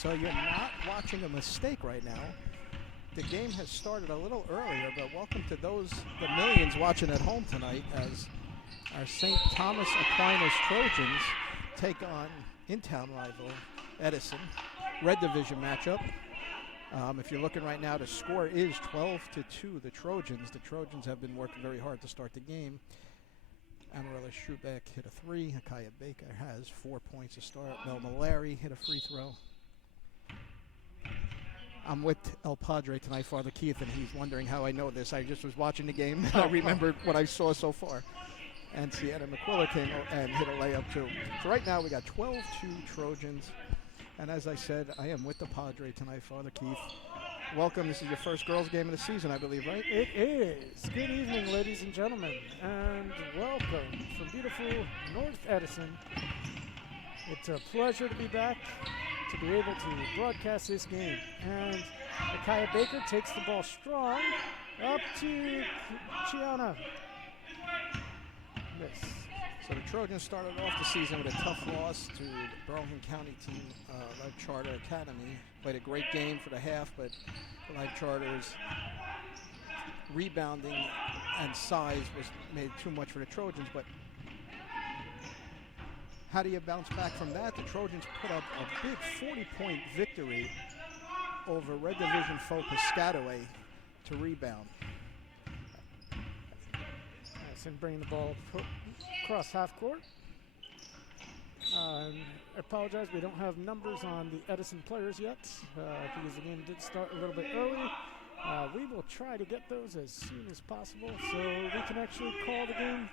So you're not watching a mistake right now. The game has started a little earlier, but welcome to the millions watching at home tonight as our St. Thomas Aquinas Trojans take on in-town rival Edison. Red Division matchup. If you're looking right now, the score is 12-2, the Trojans. The Trojans have been working very hard to start the game. Amarella Schubeck hit a 3. Akaya Baker has 4 points to start. Mel Malari hit a free throw. I'm with El Padre tonight, Father Keith, and he's wondering how I know this. I just was watching the game, and I remembered what I saw so far. And Sienna McQuillar came and hit a layup, too. So right now we got 12-2 Trojans. And as I said, I am with the Padre tonight, Father Keith. Welcome. This is your first girls' game of the season, I believe, right? It is. Good evening, ladies and gentlemen, and welcome from beautiful North Edison. It's a pleasure to be back to be able to broadcast this game. And Akaya Baker takes the ball strong up to Chiana. Miss. So the Trojans started off the season with a tough loss to the Burlington County team, Live Charter Academy. Played a great game for the half, but Live Charter's rebounding and size was made too much for the Trojans. But how do you bounce back from that? The Trojans put up a big 40-point victory over Red Division foe Piscataway to rebound. And bringing the ball across half court. I apologize, we don't have numbers on the Edison players yet because the game did start a little bit early. We will try to get those as soon as possible so we can actually call the game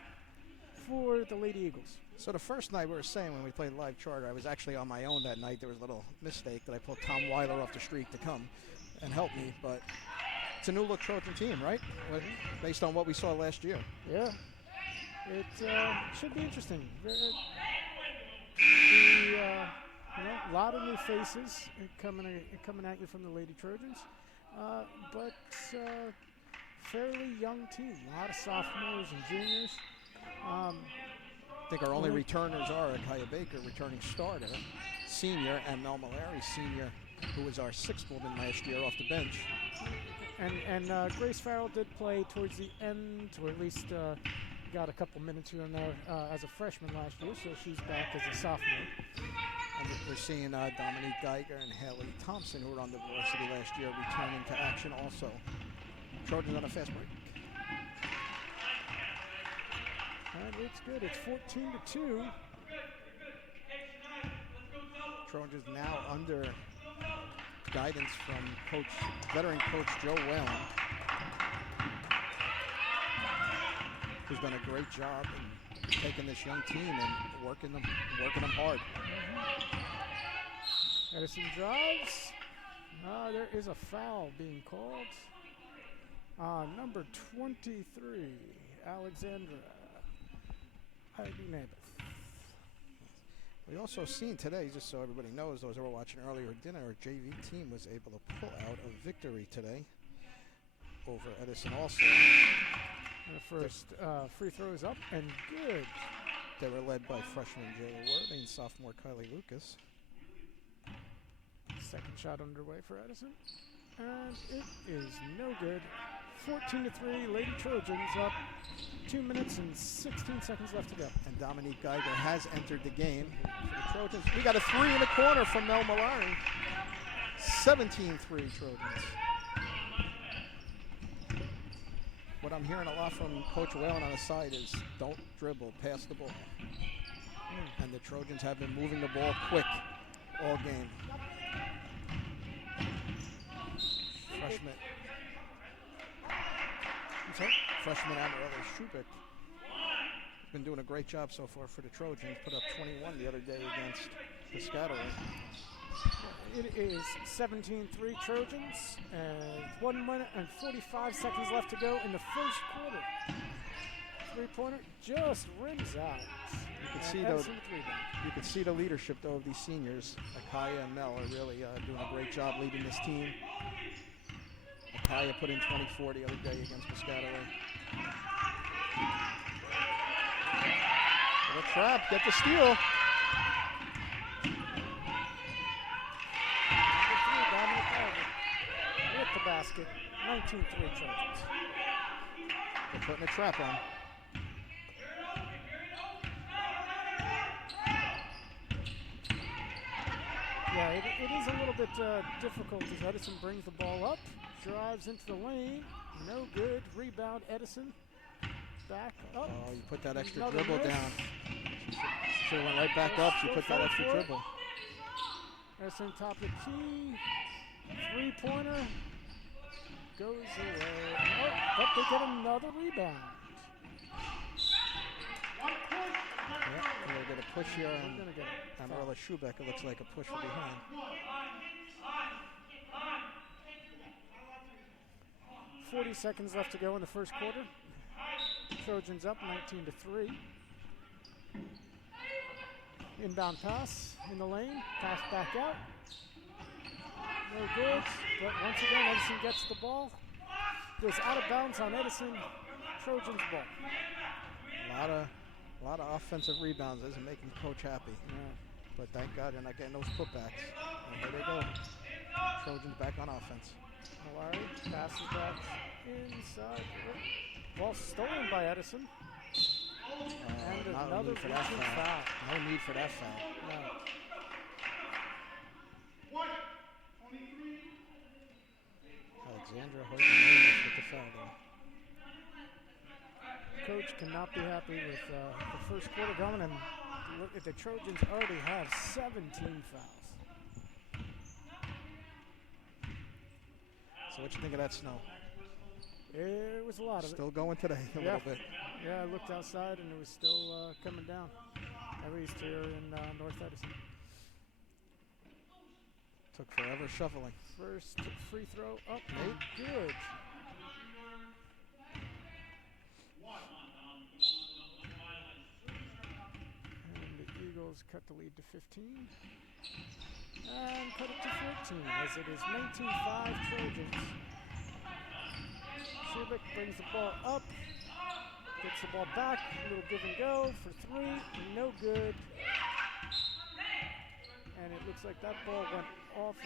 for the Lady Eagles. So the first night we were saying when we played Live Charter, I was actually on my own that night. There was a little mistake that I pulled Tom Weiler off the street to come and help me, but it's a new-look Trojan team, right? Based on what we saw last year. Yeah. It should be interesting. A lot of new faces coming at you from the Lady Trojans, but fairly young team. A lot of sophomores and juniors. I think our only returners are Akaya Baker, returning starter, senior, and Mel Malari, senior, who was our sixth woman last year off the bench. And Grace Farrell did play towards the end, or at least got a couple minutes here and there as a freshman last year, so she's back as a sophomore. And we're seeing Dominique Geiger and Haley Thompson, who were on the varsity last year, returning to action also. Trojans on a fast break. And it's good. It's 14-2. Trojans now under guidance from veteran coach Joe Whalen, who's done a great job in taking this young team and working them hard. Edison drives. There is a foul being called. Number 23, Alexandra Ibinabeth. We also seen today, just so everybody knows, those who were watching earlier dinner, our JV team was able to pull out a victory today over Edison also. And the first free throw is up and good. They were led by freshman Jayla Worthy and sophomore Kylie Lucas. Second shot underway for Edison. And it is no good. 14-3, Lady Trojans up. 2 minutes and 16 seconds left to go. And Dominique Geiger has entered the game for the Trojans. We got a 3 in the corner from Mel Malari. 17-3 Trojans. What I'm hearing a lot from Coach Whalen on the side is don't dribble, pass the ball. And the Trojans have been moving the ball quick all game. Freshman Amarella Schubeck has been doing a great job so far for the Trojans. Put up 21 the other day against Piscataway. It is 17-3 Trojans, and 1 minute and 45 seconds left to go in the first quarter. Three-pointer just rims out. You can see the leadership though of these seniors. Akaya and Mel are really doing a great job leading this team. Akaya put in 24 the other day against Piscataway. What a trap! Get the steal. basket. 19-3 Trojans. They're putting a trap on. Yeah, it is a little bit difficult as Edison brings the ball up, drives into the lane. No good. Rebound, Edison. Back up. Oh, you put that extra Another dribble miss. down. Should have went right back up. She Still put that fell extra for it. dribble. Edison top of the key. Three-pointer. Goes away. Oh, but they get another rebound. Yeah, we're going to push here We're on going to get it. Amarilla Schubeck. It looks like a push from behind. 40 seconds left to go in the first quarter. Trojans up 19-3. Inbound pass in the lane. Pass back out. No good. But once again, Edison gets the ball. Goes out of bounds on Edison. Trojans ball. A lot of offensive rebounds isn't making Coach happy. Yeah. But thank God they're not getting those putbacks. And there they go. Trojans back on offense. Malari passes back inside. Ball stolen by Edison. And Not another need for that reaching foul. foul. No need for that foul. No. Alexandra Hogan with the foul there. Coach cannot be happy with the first quarter going, and look at the Trojans already have 17 fouls. So what you think of that snow? It was a lot of Still going today a little bit. Yeah, I looked outside and it was still coming down, at least here in North Edison. Took forever shuffling. First free throw up, Nate. good. And the Eagles cut the lead to 15. And cut it to 14 as it is 19-5 Trojans. Schubeck brings the ball up, gets the ball back, a little give and go for three, no good. And it looks like that ball went off of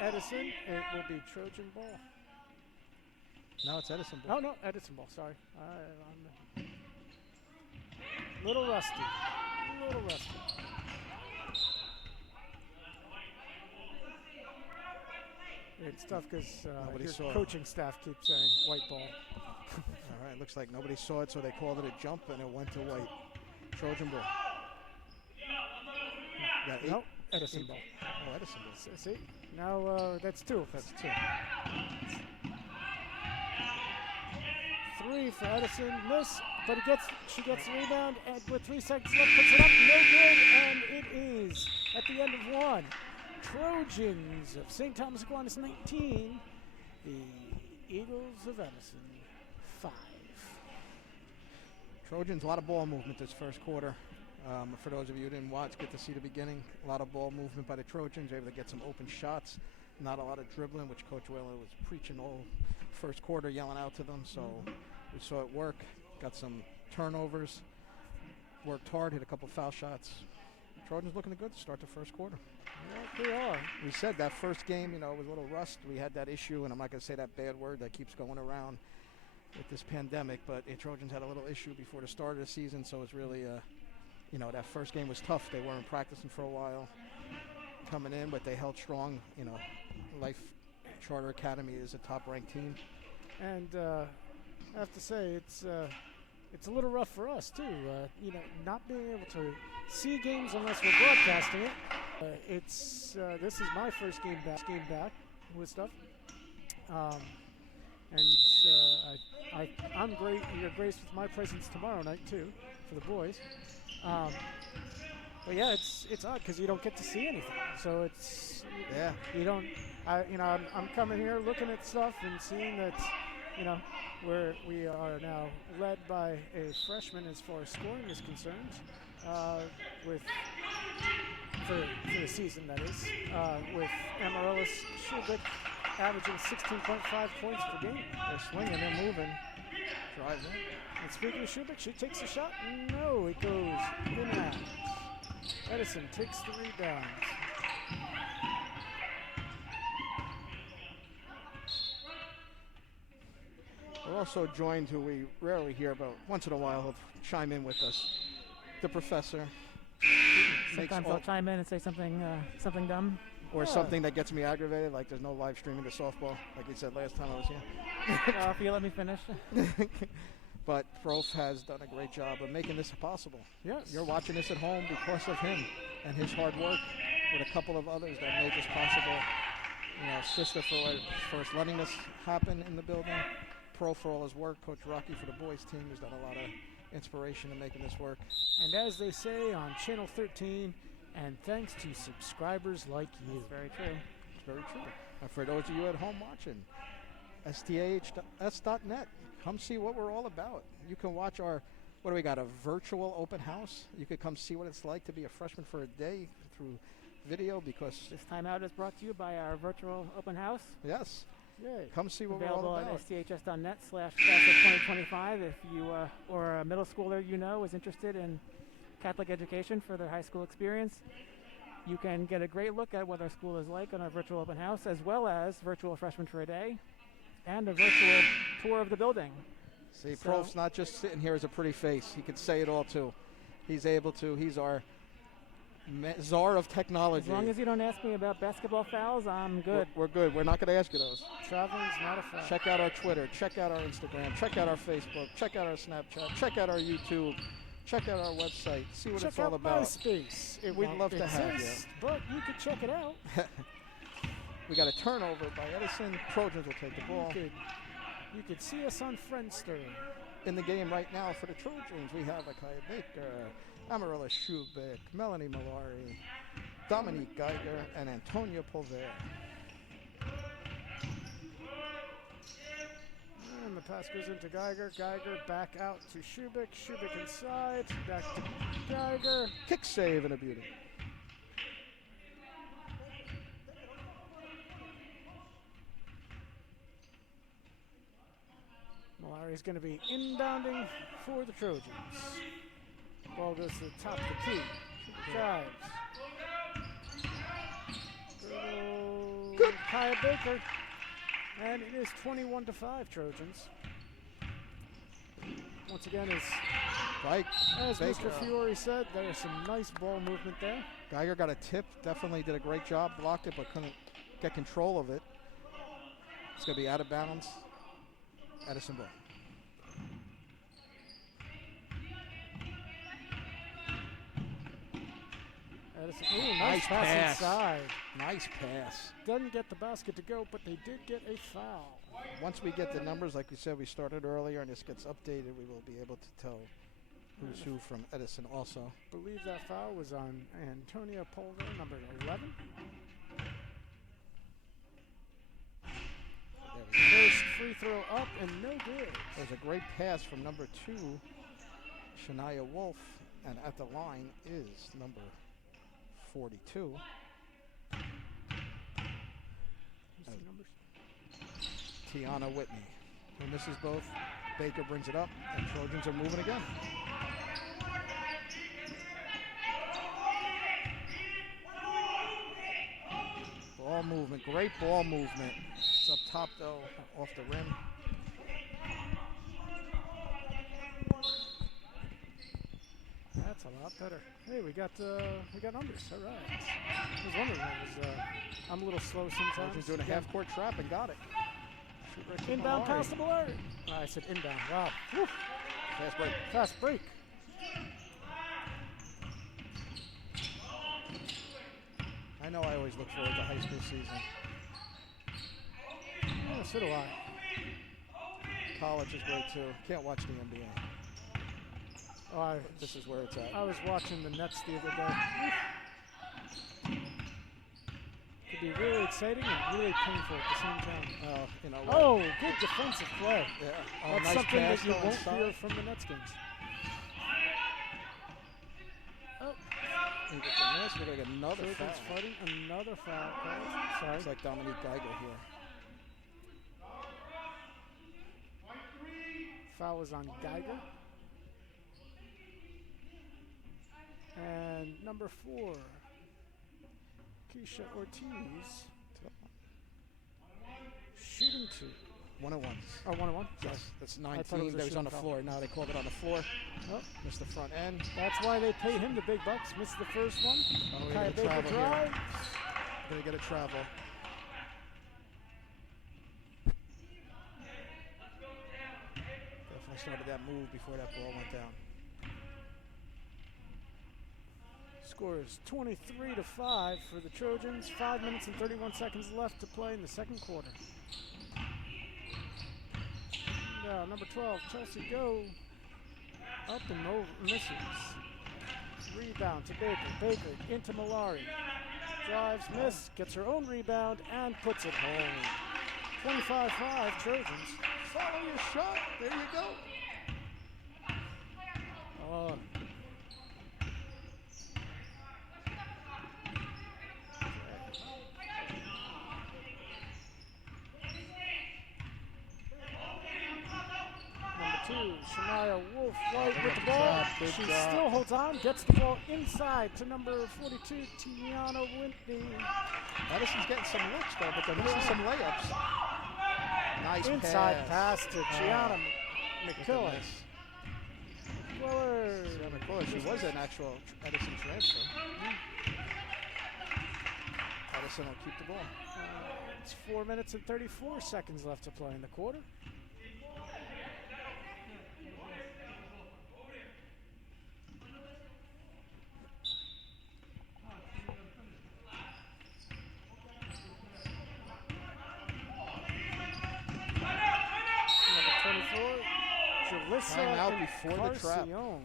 Edison. It will be Trojan ball. No, it's Edison ball. Oh no, Edison ball, sorry. I'm a little rusty, It's tough because your coaching staff keeps saying white ball. All right, looks like nobody saw it, so they called it a jump, and it went to white. Trojan ball. No, Edison ball. Oh, Edison ball. See, now that's two. That's two. Three for Edison, miss, but she gets the rebound, and with 3 seconds left, puts it up, no good, and it is at the end of one. Trojans of St. Thomas Aquinas 19, the Eagles of Edison 5. Trojans, a lot of ball movement this first quarter. For those of you who didn't watch, get to see the beginning. A lot of ball movement by the Trojans, able to get some open shots. Not a lot of dribbling, which Coach Whaler was preaching all first quarter, yelling out to them. So we saw it work. Got some turnovers. Worked hard, hit a couple foul shots. Trojans looking good to start the first quarter. Yeah, they are. We said that first game, was a little rust. We had that issue, and I'm not going to say that bad word that keeps going around with this pandemic, but the Trojans had a little issue before the start of the season, so it's really, that first game was tough. They weren't practicing for a while coming in, but they held strong. Life Charter Academy is a top-ranked team. And I have to say, it's a little rough for us, too. Not being able to see games unless we're broadcasting it. This is my first game back with stuff, I'm great. You're graced with my presence tomorrow night too for the boys. But yeah, it's odd because you don't get to see anything. So you don't. I'm coming here looking at stuff and seeing that we are now led by a freshman as far as scoring is concerned, for the season, that is, with Amaryllis Schubeck averaging 16.5 points per game. They're swinging, they're moving. Drive in. And speaking of Schubeck, she takes a shot. No, it goes in and out. Edison takes the rebound. We're also joined, who we rarely hear, but once in a while he'll chime in with us, the professor. Sometimes I'll chime in and say something dumb. Or something that gets me aggravated, like there's no live streaming the softball, like he said last time I was here. If you let me finish. But Prof has done a great job of making this possible. Yes. You're watching this at home because of him and his hard work with a couple of others that made this possible. You know, Sister for letting this happen in the building. Pro for all his work. Coach Rocky for the boys team, who's done a lot of inspiration in making this work. And as they say on Channel 13, and thanks to subscribers like you. That's very true. It's very true. And for those of you at home watching, stahs.net. Come see what we're all about. You can watch our, what do we got, a virtual open house. You could come see what it's like to be a freshman for a day through video, because This time out is brought to you by our virtual open house. yes, Yay. come see what Available we're all about. at sths.net/class of 2025 if you or a middle schooler you know is interested in Catholic education for their high school experience. You can get a great look at what our school is like on our virtual open house, as well as virtual freshman for a day and a virtual tour of the building. See, Prof's not just sitting here as a pretty face. He can say it all too. He's able to. He's our czar of technology. As long as you don't ask me about basketball fouls, I'm good. We're good. We're not going to ask you those. Traveling's not a foul. Check out our Twitter. Check out our Instagram. Check out our Facebook. Check out our Snapchat. Check out our YouTube. Check out our website. See what it's all about. MySpace. We'd love to have you. But you can check it out. We got a turnover by Edison. Trojans will take the ball. You could see us on Friendster. In the game right now for the Trojans, we have Akaya Baker, Amarilla Schubik, Melanie Malari, Dominique Geiger, and Antonia Pulver. And the pass goes into Geiger. Geiger back out to Schubik. Schubik inside. Back to Geiger. Kick save and a beauty. Malari's going to be inbounding for the Trojans. Ball goes to the top of the key. Drives. Good. Kaya Baker. And it is 21-5 Trojans. Once again, as Baker. Mr. Fiore said, there's some nice ball movement there. Geiger got a tip. Definitely did a great job. Blocked it, but couldn't get control of it. It's going to be out of bounds. Edison ball. Edison, nice pass inside. Nice pass. Doesn't get the basket to go, but they did get a foul. Once we get the numbers, like we said, we started earlier, and this gets updated, we will be able to tell who's who from Edison also. I believe that foul was on Antonia Pulver, number 11. First free throw up and no good. There's a great pass from number 2, Shania Wolf, and at the line is number 42. Tiana Whitney. Who misses both. Baker brings it up, and Trojans are moving again. Ball movement, great ball movement. It's up top though, off the rim. That's a lot better. Hey, we got numbers. All right. I was wondering. I'm a little slow sometimes. Trojans doing a half-court trap and got it. Inbound pass to Malari. I said inbound. Wow. Woo. Fast break. Fast break. I know I always look forward to high school season. Yeah, so do I. College is great too. Can't watch the NBA. Oh, This is where it's at. I was watching the Nets the other day. Could be really exciting and really painful at the same time. You know. Oh, good defensive play. Yeah. That's nice something pass that you going won't inside. hear from the Nets games. Oh, We get the miss. We're gonna get another Trojans foul. fighting. Another foul. Sorry. It's like Dominique Geiger here. Foul was on Geiger. And number 4, Keisha Ortiz. Shooting 2. 1-on-1s. Oh, 1-on-1? Yes, that's I thought it 19. was a That was on shooting the foul. floor. Now they called it on the floor. Oh, Missed the front end. that's why they pay him the big bucks. Missed the first one. Oh, we're Kaya going to Baker travel drive. here. Going to get a travel. Definitely started that move before that ball went down. Score is 23-5 for the Trojans. 5 minutes and 31 seconds left to play in the second quarter. Now, number 12, Chelsea Go. Up and over, misses. Rebound to Baker. Baker into Malari. Drives, miss, gets her own rebound, and puts it home. 25-5 Trojans. Follow your shot. There you go. Oh. Number 2, Shania Wolf White with the ball. Good She job. still holds on, gets the ball inside to number 42, Tiana Whitney. Edison's getting some looks though, but they're missing some layups. Nice Inside pass. pass to Gianna With the McKillop. miss. Quiller. Gianna McCullough, she was an actual Edison transfer. Edison will keep the ball. It's 4 minutes and 34 seconds left to play in the quarter. Number 24, Jalissa Timeout before the trap. Carcione.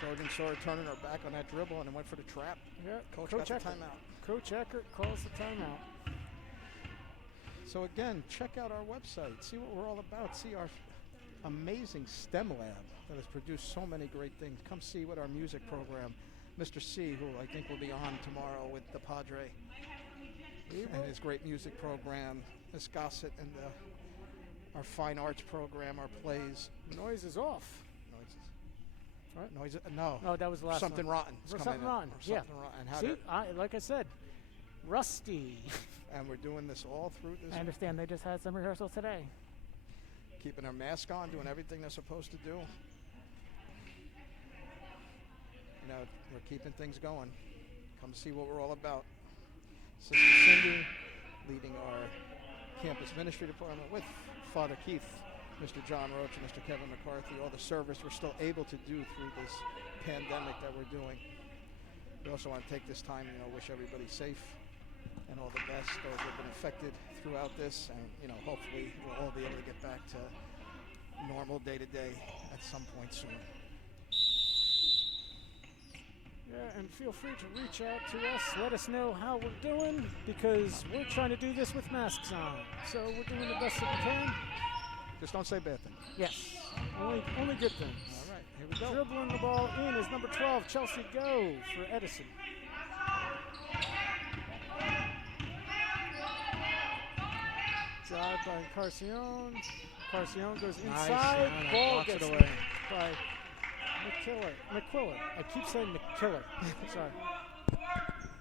Trojan saw her turning her back on that dribble and then went for the trap. Yeah, Coach Coach got the Eckert. timeout. Coach Eckert calls the timeout. So again, check out our website. See what we're all about. See our amazing STEM lab that has produced so many great things. Come see what our music program, Mr. C, who I think will be on tomorrow with the Padre, and his great music program, Miss Gossett, and our fine arts program, our plays. Noise is off. Noise, no. Oh, that was the last Something one. rotten. is Or coming something in. rotten, Or yeah. something rotten. How See, to- like I said, rusty. and we're doing this all through this. I understand they just had some rehearsals today. Keeping their mask on, doing everything they're supposed to do. You know, we're keeping things going. Come see what we're all about. Sister Cindy leading our campus ministry department with Father Keith, Mr. John Roach, and Mr. Kevin McCarthy, all the service we're still able to do through this pandemic that we're doing. We also want to take this time, wish everybody safe and all the best, those who have been affected throughout this, and hopefully we'll all be able to get back to normal day to day at some point soon. Yeah, and feel free to reach out to us. Let us know how we're doing, because we're trying to do this with masks on. So we're doing the best that we can. Just don't say bad things. Yes, only good things. All right, here we go. Dribbling the ball in is number 12, Chelsea Go for Edison. Drive by Carcione. Carcione goes inside. Nice. Ball Knocks it gets away. by McQuiller. I keep saying McKiller. Sorry.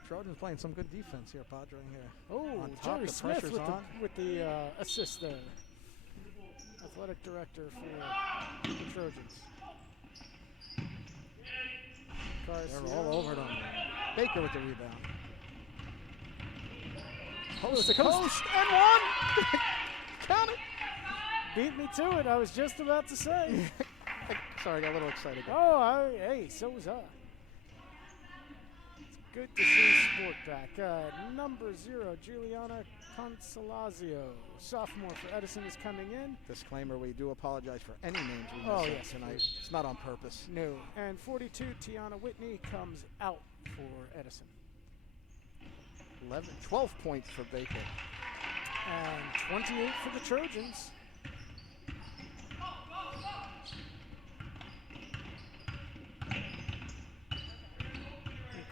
Trojans playing some good defense here, Padre here. Oh, On top, Jerry the Smith pressure's with on. the assist there. Athletic director for the Trojans. They're all over them. Baker with the rebound. Coast To to coast. coast and one. Count it. Beat me to it. I was just about to say. Sorry, I got a little excited. Hey, so was I. It's good to see sport back. Number 0, Juliana Consolazio, sophomore for Edison, is coming in. Disclaimer: we do apologize for any names we Oh, mess up yes, tonight. please. It's not on purpose. No. And 42, Tiana Whitney, comes out for Edison. 12 points for Baker. And 28 for the Trojans.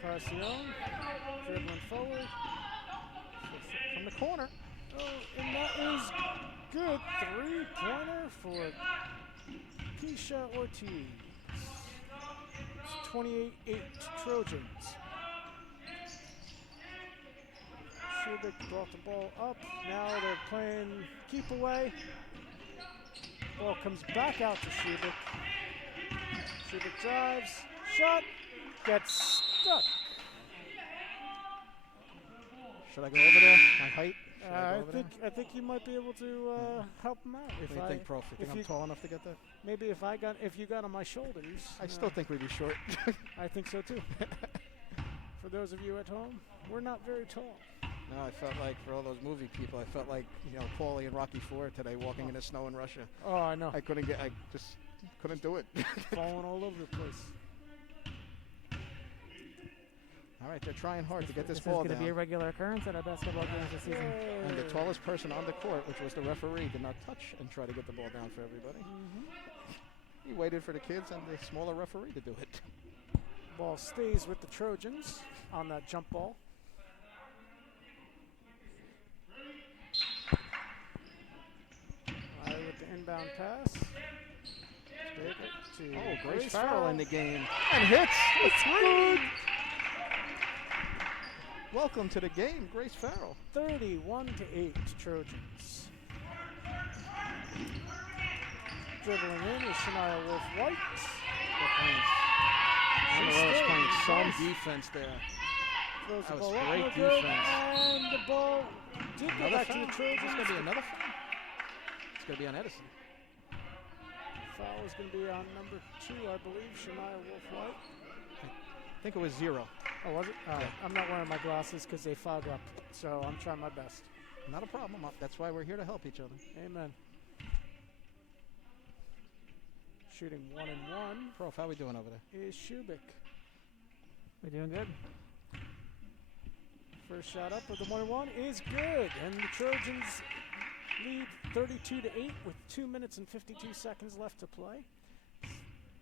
Carcione dribbling forward From the corner. Oh, and that is good. 3-pointer for Keisha Ortiz. It's 28-8 Trojans. Shubik brought the ball up. Now they're playing keep away. Ball comes back out to Shubik. Shubik drives, shot, gets stuck. Should I go over there? My height? Should I go over there? I think you might be able to help him out. What do you think, Prof? You think I'm tall enough to get that? Maybe if you got on my shoulders. I still think we'd be short. I think so too. For those of you at home, we're not very tall. No, I felt like for all those movie people, I felt like Paulie and Rocky IV today, walking in the snow in Russia. Oh, I know. I just couldn't do it. Falling all over the place. All right, they're trying hard to get this ball down. This is going to be a regular occurrence at our basketball games this season. And the tallest person on the court, which was the referee, did not touch and try to get the ball down for everybody. He waited for the kids and the smaller referee to do it. Ball stays with the Trojans on that jump ball. With the inbound pass. Grace Farrell in the game. And hits the three. Welcome to the game, Grace Farrell. 31-8 Trojans. Dribbling in is Shania Wolf-White. Amarillo's playing some defense there. That was great defense. And the ball did go back to the Trojans. It's going to be another foul. It's going to be on Edison. Foul is going to be on number 2, I believe, Shania Wolf-White. I think it was 0. Oh, was it? Yeah. I'm not wearing my glasses because they fog up, so I'm trying my best. Not a problem. That's why we're here to help each other. Amen. Shooting 1 and 1. Prof, how we doing over there? Is Shubik. We're doing good. First shot up with the 1 and 1 is good, and the Trojans lead 32-8 with 2 minutes and 52 seconds left to play.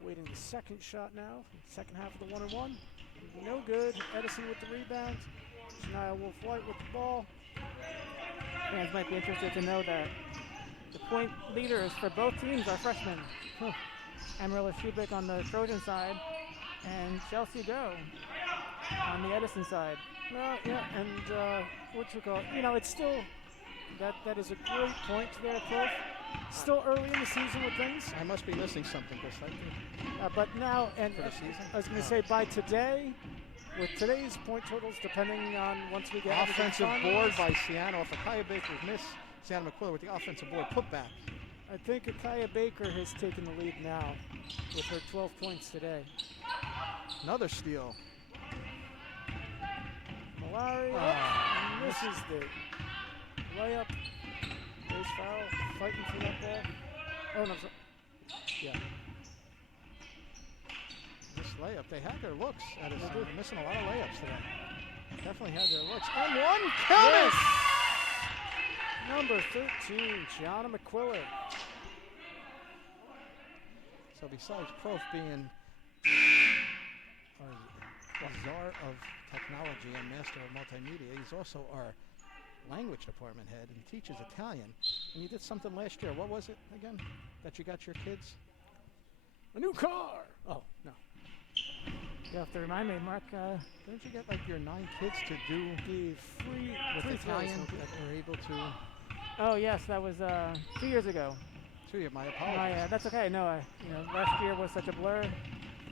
Waiting the second shot now. Second half of the 1 and 1. No good. Edison with the rebound. Shania Wolf-White with the ball. Fans might be interested to know that the point leaders for both teams are freshmen. Amarillo Shubik on the Trojan side and Chelsea Go on the Edison side. Yeah, and it's still that is a great point there, Prof. Still early in the season with things. I must be missing something because I think but now, and for the season? I was going to say by today, with today's point totals, depending on once we get offensive board by Sienna off of Kaya Baker's miss. Sienna McQuiller with the offensive board put back. I think Akaya Baker has taken the lead now with her 12 points today. Another steal. Malari misses the layup. Grace Farrell fighting for that ball. Oh, no. Yeah. This layup, they had their looks. They're missing a lot of layups today. Definitely had their looks. And one count! Yes. Number 13, Gianna McQuiller. So besides Prof being our czar of technology and master of multimedia, he's also our language department head and teaches Italian. And you did something last year. What was it again that you got your kids? A new car. Oh, no. You have to remind me, Mark. Didn't you get like your 9 kids to do the free with Italian that were able to? Oh yes, that was 2 years ago. 2 years. My apologies. That's okay. No, last year was such a blur.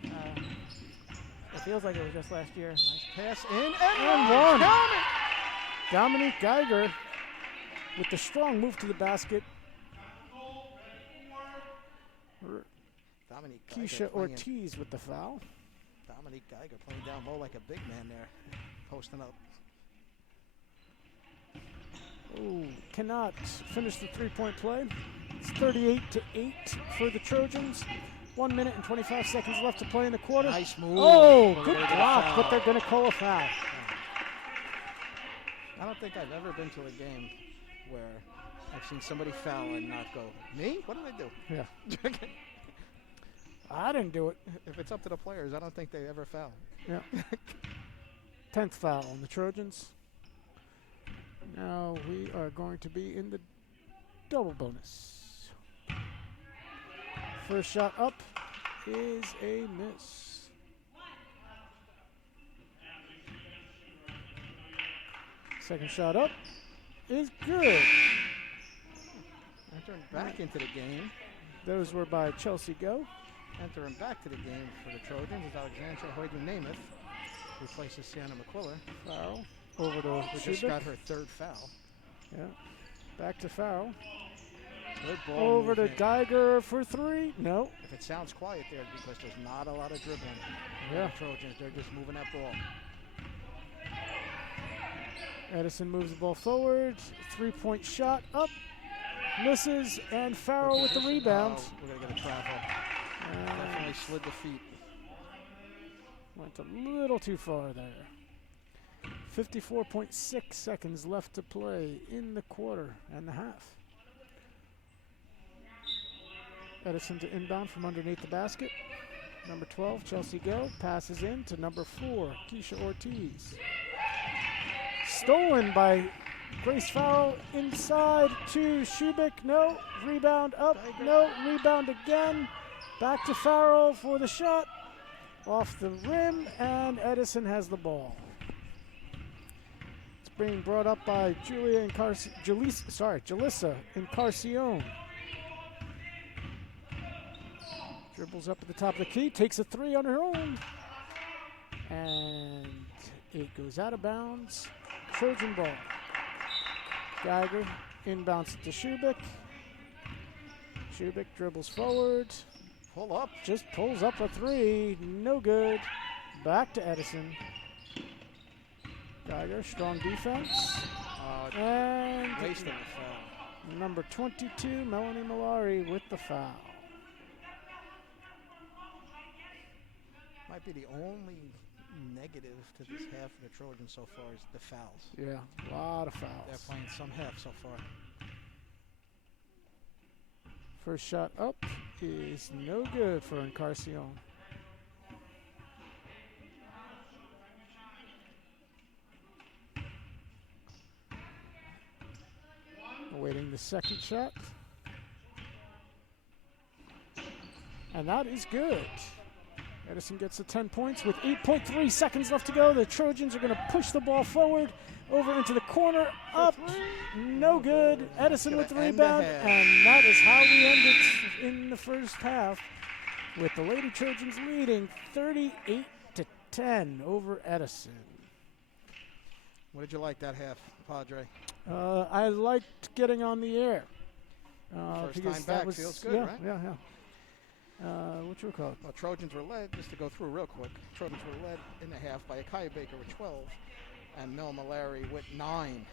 It feels like it was just last year. Nice pass in and one. Dominique Geiger with the strong move to the basket. Dominique Keisha Ortiz with the foul. Dominique Geiger playing down low like a big man there, posting up. Ooh, cannot finish the three-point play. It's 38-8 for the Trojans. 1 minute and 25 seconds left to play in the quarter. Nice move. Oh, good block, but they're going to call a foul. I don't think I've ever been to a game where I've seen somebody foul and not go, me? What did I do? Yeah. I didn't do it. If it's up to the players, I don't think they ever foul. Yeah. 10th foul on the Trojans. Now we are going to be in the double bonus. First shot up is a miss. Second shot up is good. Entering back into the game. Those were by Chelsea Go. Entering back to the game for the Trojans is Alexandra Hoyden-Namath, who replaces Sienna McQuiller. Foul. Over to Who just Shubik. got her third foul. Yeah. Back to foul. Good ball Over to movement. Geiger for three. No. If it sounds quiet there, it's because there's not a lot of dribbling. Yeah. The Trojans, they're just moving that ball. Edison moves the ball forward. 3-point shot up. Misses. And Farrell with the Position. rebound. Oh, we're going to get a travel. Definitely slid the feet. Went a little too far there. 54.6 seconds left to play in the quarter and the half. Edison to inbound from underneath the basket. Number 12, Chelsea Go, passes in to number 4, Keisha Ortiz. Stolen by Grace Farrell inside to Shubik. No. Rebound up. No. Rebound again. Back to Farrell for the shot. Off the rim, and Edison has the ball. It's being brought up by Jalissa Encarcion. Dribbles up at the top of the key, takes a three on her own. And it goes out of bounds. Trojan ball. Geiger inbounds it to Shubik. Shubik dribbles forward. Pull up. Just pulls up a three. No good. Back to Edison. Geiger, strong defense. And Wasting the foul. number 22, Melanie Malari with the foul. Might be the only negative to this half of the Trojans so far is the fouls. Yeah, a lot of They're fouls. playing some half so far. First shot up is no good for Encarcion. Awaiting the second shot. And that is good. Edison gets the 10 points with 8.3 seconds left to go. The Trojans are going to push the ball forward, over into the corner, up, no good. Edison with the Gonna end the rebound, half. and that is how we end it in the first half, with the Lady Trojans leading 38-10 over Edison. What did you like that half, Padre? I liked getting on the air. First because time that back was, feels good, yeah, right? Yeah, yeah. What you call it? Well, Trojans were led, just to go through real quick, Trojans were led in the half by Akaya Baker with 12 and Mel Malari with 9.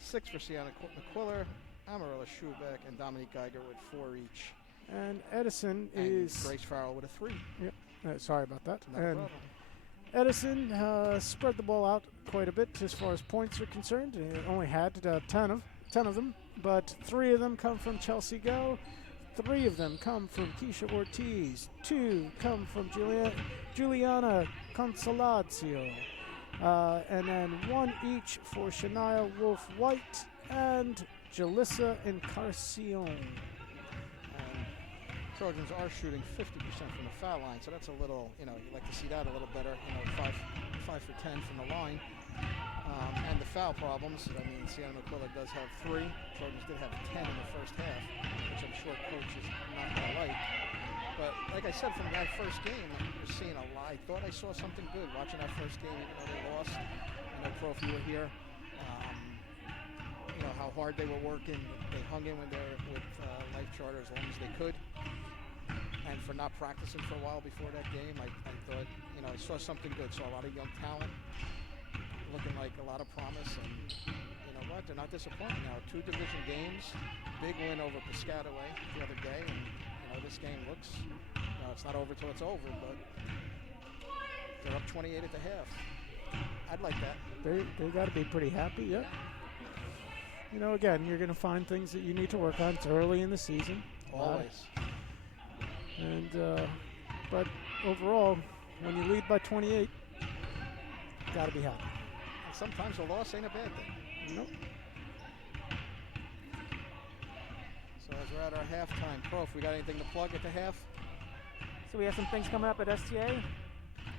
6 for Sienna McQuiller, Amarilla Schubeck, and Dominique Geiger with 4 each. And Edison And is... Grace Farrell with a 3. sorry about that. Not a And problem. Edison spread the ball out quite a bit as far as points are concerned. It only had 10 of them, but 3 of them come from Chelsea Go. 3 of them come from Keisha Ortiz. 2 come from Juliana Consolazio. And then 1 each for Shania Wolf-White and Jalissa Encarcion. And Trojans are shooting 50% from the foul line, so that's a little, you like to see that a little better, 5 for 10 from the line. And the foul problems, Sienna McQuiller does have 3. Trojans did have 10 in the first half, which I'm sure coach is not going to like. But like I said, from that first game, we're seeing a lot. I thought I saw something good watching that first game, even though they lost. Pro, if you were here, how hard they were working. They hung in with Life Charter as long as they could. And for not practicing for a while before that game, I thought, I saw something good. Saw a lot of young talent, looking like a lot of promise. And you know what? They're not disappointing now. 2 division games, big win over Piscataway the other day. And, this game looks, it's not over till it's over, but they're up 28 at the half. I'd like that. They got to be pretty happy, yep. Again, you're going to find things that you need to work on. It's early in the season. Always. And but overall, when you lead by 28, got to be happy. And sometimes a loss ain't a bad thing. Nope. So as we're at our halftime, Prof, we got anything to plug at the half? So we have some things coming up at STA.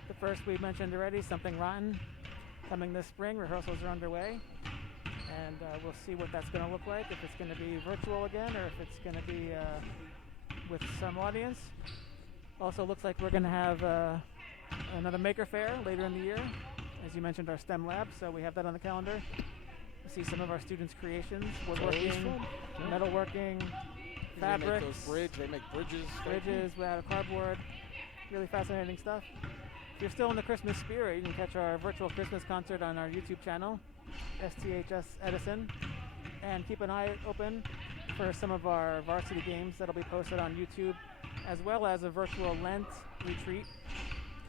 The first we mentioned already, Something Rotten, coming this spring. Rehearsals are underway. and we'll see what that's going to look like, if it's going to be virtual again or if it's going to be with some audience. Also looks like we're going to have another Maker Fair later in the year. As you mentioned, our STEM lab, so we have that on the calendar. See some of our students' creations, woodworking, metalworking, fabrics. They make bridges. Bridges out of cardboard. Really fascinating stuff. If you're still in the Christmas spirit, you can catch our virtual Christmas concert on our YouTube channel, STHS Edison, and keep an eye open for some of our varsity games that'll be posted on YouTube, as well as a virtual Lent retreat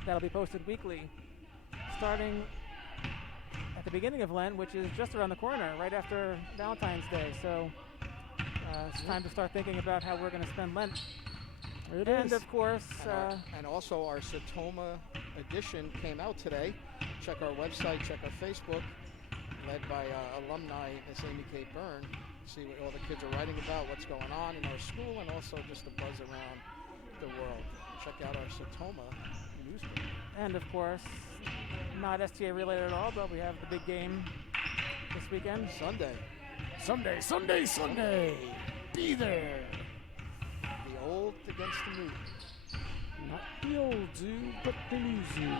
that'll be posted weekly, starting at the beginning of Lent, which is just around the corner, right after Valentine's Day. So it's time to start thinking about how we're going to spend Lent. And of course, and also our Satoma edition came out today. Check our website, check our Facebook, led by alumni Miss Amy Kate Byrne. See what all the kids are writing about, what's going on in our school, and also just the buzz around the world. Check out our Satoma newspaper. And of course, not STA related at all, but we have the big game this weekend. Sunday. Be there. The old against the new. Not the old zoo, but the new zoo.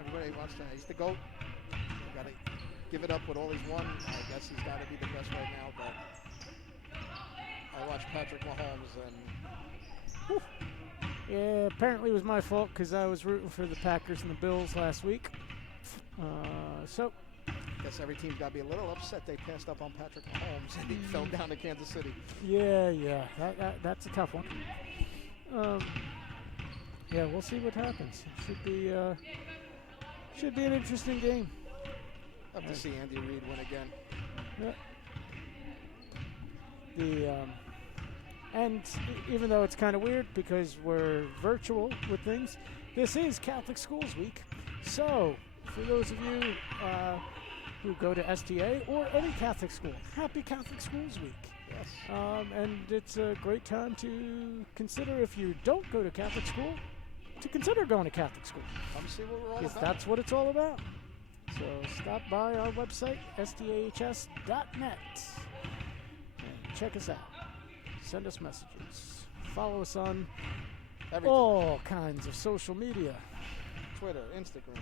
Everybody wants to. He's the GOAT. You got to give it up with all he's won. I guess he's got to be the best right now. But I watched Patrick Mahomes and. Yeah, apparently it was my fault because I was rooting for the Packers and the Bills last week. So. I guess every team's got to be a little upset they passed up on Patrick Mahomes and he fell down to Kansas City. Yeah. That's a tough one. Yeah, we'll see what happens. It should be an interesting game. Love to see Andy Reid win again. Yeah. And even though it's kind of weird because we're virtual with things, this is Catholic Schools Week. So for those of you who go to STA or any Catholic school, happy Catholic Schools Week. Yes. And it's a great time to consider, if you don't go to Catholic school, to consider going to Catholic school. Come see what we're all about. That's what it's all about. So stop by our website, stahs.net, and check us out. Send us messages. Follow us on everything. All kinds of social media. Twitter, Instagram,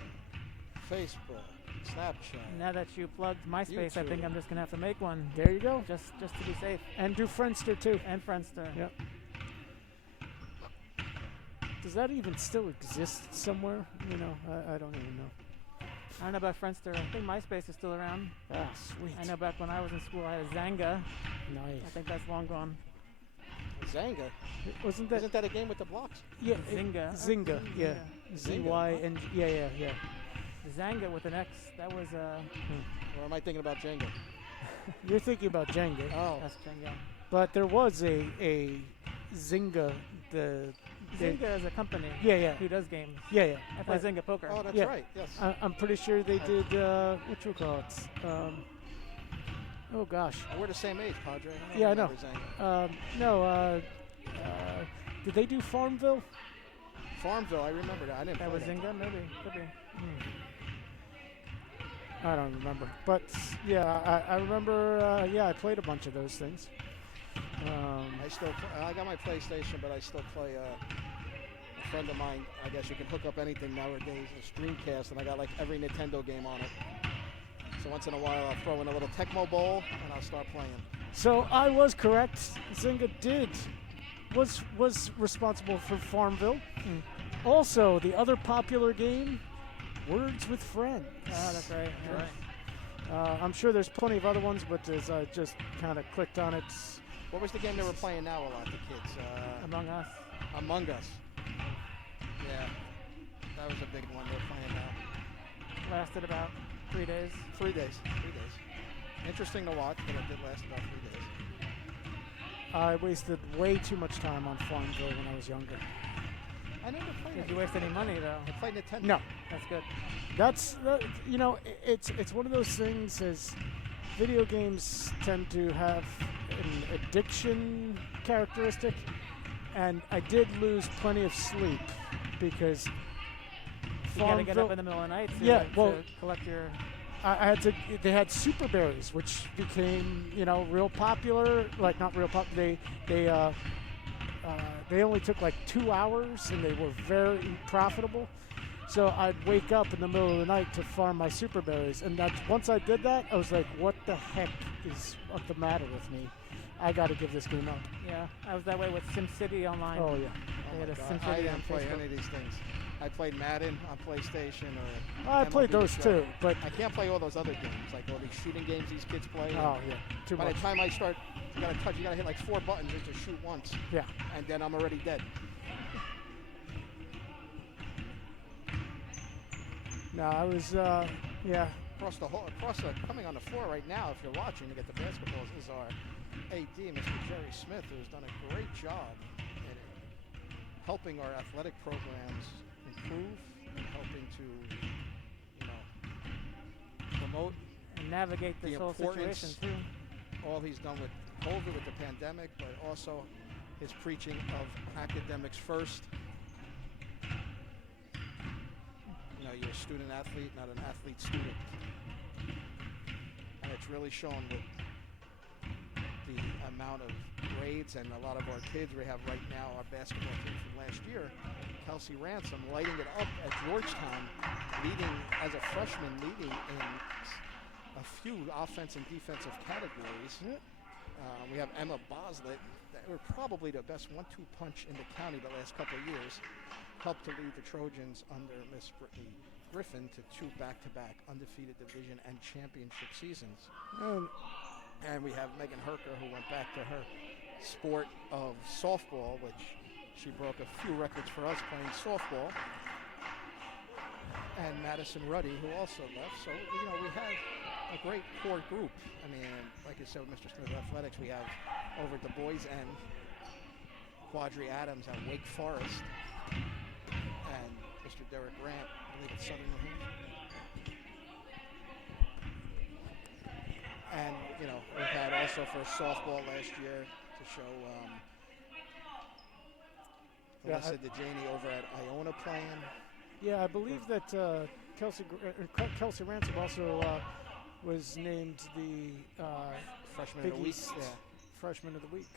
Facebook, Snapchat. Now that you plugged MySpace, I think I'm just going to have to make one. There you go. Just to be safe. And do Friendster too. And Friendster. Yep. Does that even still exist somewhere? You know, I don't even know. I don't know about Friendster. I think MySpace is still around. Ah, sweet. I know back when I was in school, I had a Zanga. Nice. I think that's long gone. Zanga? Isn't that a game with the blocks? Yeah. Zynga. Zynga, yeah. Z-Y-N, yeah. Zanga with an X. That was Or am I thinking about Jenga? You're thinking about Jenga. Oh. That's Jenga. But there was a Zynga. Zynga is a company. Yeah. Who does games. Yeah. I play Zynga poker. Oh, that's right. Yes. I'm pretty sure they did. What you call it? Oh gosh. We're the same age, Padre. I know. Did they do Farmville? Farmville, I remember that. I didn't. That was Zynga, maybe. Could be. I don't remember, but yeah, I remember. I played a bunch of those things. I got my PlayStation, but I still play. A friend of mine, I guess you can hook up anything nowadays, a Streamcast, and I got like every Nintendo game on it. So once in a while, I'll throw in a little Tecmo Bowl, and I'll start playing. So I was correct. Zynga was responsible for Farmville. Also, the other popular game, Words with Friends. Oh, that's right. Yeah. I'm sure there's plenty of other ones, but as I just kind of clicked on it. What was the game they were playing now a lot, the kids? Among Us. Among Us. Yeah, that was a big one they're playing now. Lasted about 3 days. 3 days. Interesting to watch, but it did last about 3 days. I wasted way too much time on Farmville when I was younger. I never played it. Did you waste any money, though? I played Nintendo. No. That's good. It's one of those things, as video games tend to have an addiction characteristic, and I did lose plenty of sleep because You got to get up Farmville. in the middle of the night to collect your. I had to. They had super berries, which became real popular. Like not real popular. They only took like 2 hours, and they were very profitable. So I'd wake up in the middle of the night to farm my super berries, and once I did that, I was like, "What the heck is the matter with me? I got to give this game up." Yeah, I was that way with SimCity Online. Oh yeah. They had a God, SimCity I on didn't play Facebook. any of these things. I played Madden on PlayStation or. I played MLB those Show. too, but I can't play all those other games, like all these shooting games these kids play. oh yeah, too By much. the time I start, you gotta hit like 4 buttons just to shoot once, Yeah. and then I'm already dead. No, I was Coming on the floor right now, if you're watching to get the basketballs, is our AD, Mr. Jerry Smith, who's done a great job in helping our athletic programs improve and helping to, promote And navigate this the whole importance situation too. all he's done with COVID, with the pandemic, but also his preaching of academics first. You're a student athlete, not an athlete student. And it's really shown with the amount of grades and a lot of our kids we have right now, our basketball team from last year. Kelsey Ransom lighting it up at Georgetown, leading as a freshman, leading in a few offense and defensive categories. We have Emma Boslett, that were probably the best 1-2 punch in the county the last couple of years. Helped to lead the Trojans under Miss Brittany Griffin to 2 back-to-back undefeated division and championship seasons. And we have Megan Herker, who went back to her sport of softball, which she broke a few records for us playing softball. And Madison Ruddy, who also left. So, we had a great core group. I mean, like I said with Mr. Smith Athletics, we have over at the boys' end, Quadri Adams at Wake Forest. And Mr. Derek Grant, I believe it's Southern New Hampshire. And, we've had also for softball last year to show Melissa DeJaney over at Iona playing. Yeah, I believe that Kelsey Ransom also was named the Freshman Big of the Week. East Freshman of the Week.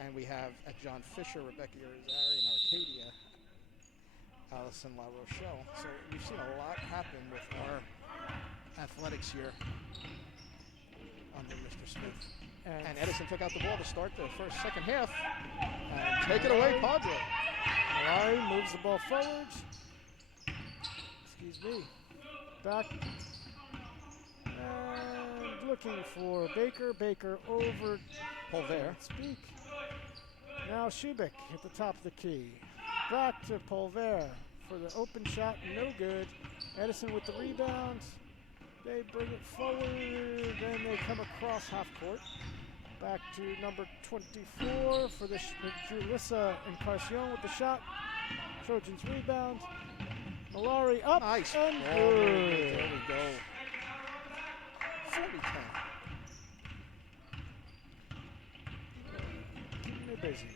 And we have at John Fisher, Rebecca Irizarry, and Arcadia, Allison La Rochelle. So we've seen a lot happen with our athletics here under Mr. Smith. And Edison took out the ball to start the second half. And take it away, Padre. Larry moves the ball forward. Excuse me. Back. And looking for Baker. Baker over. Polver. Speak. Now Shubik at the top of the key. Back to Polver for the open shot. No good. Edison with the rebound. They bring it forward. Then they come across half court. Back to number 24 for the Julissa Encarnacion with the shot. Trojans rebound. Malari up. Nice. And There good. we go. 40-10. Keeping it busy.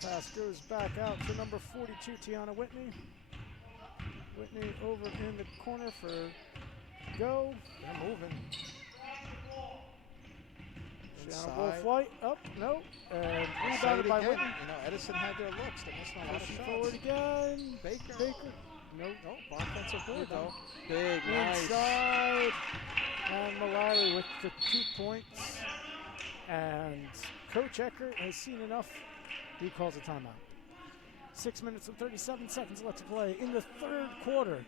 Pass goes back out to number 42, Tiana Whitney. Whitney over in the corner for go. They're moving. Shiana Bull flight up, no, and rebounded by Whitney. Edison had their looks. They missed a lot of Pushing shots. forward again. Baker. No, Offensive board though. Rebound. Big, nice. Inside. And Malari with the 2 points. And Coach Eckert has seen enough. He calls a timeout. 6 minutes and 37 seconds left to play in the third quarter.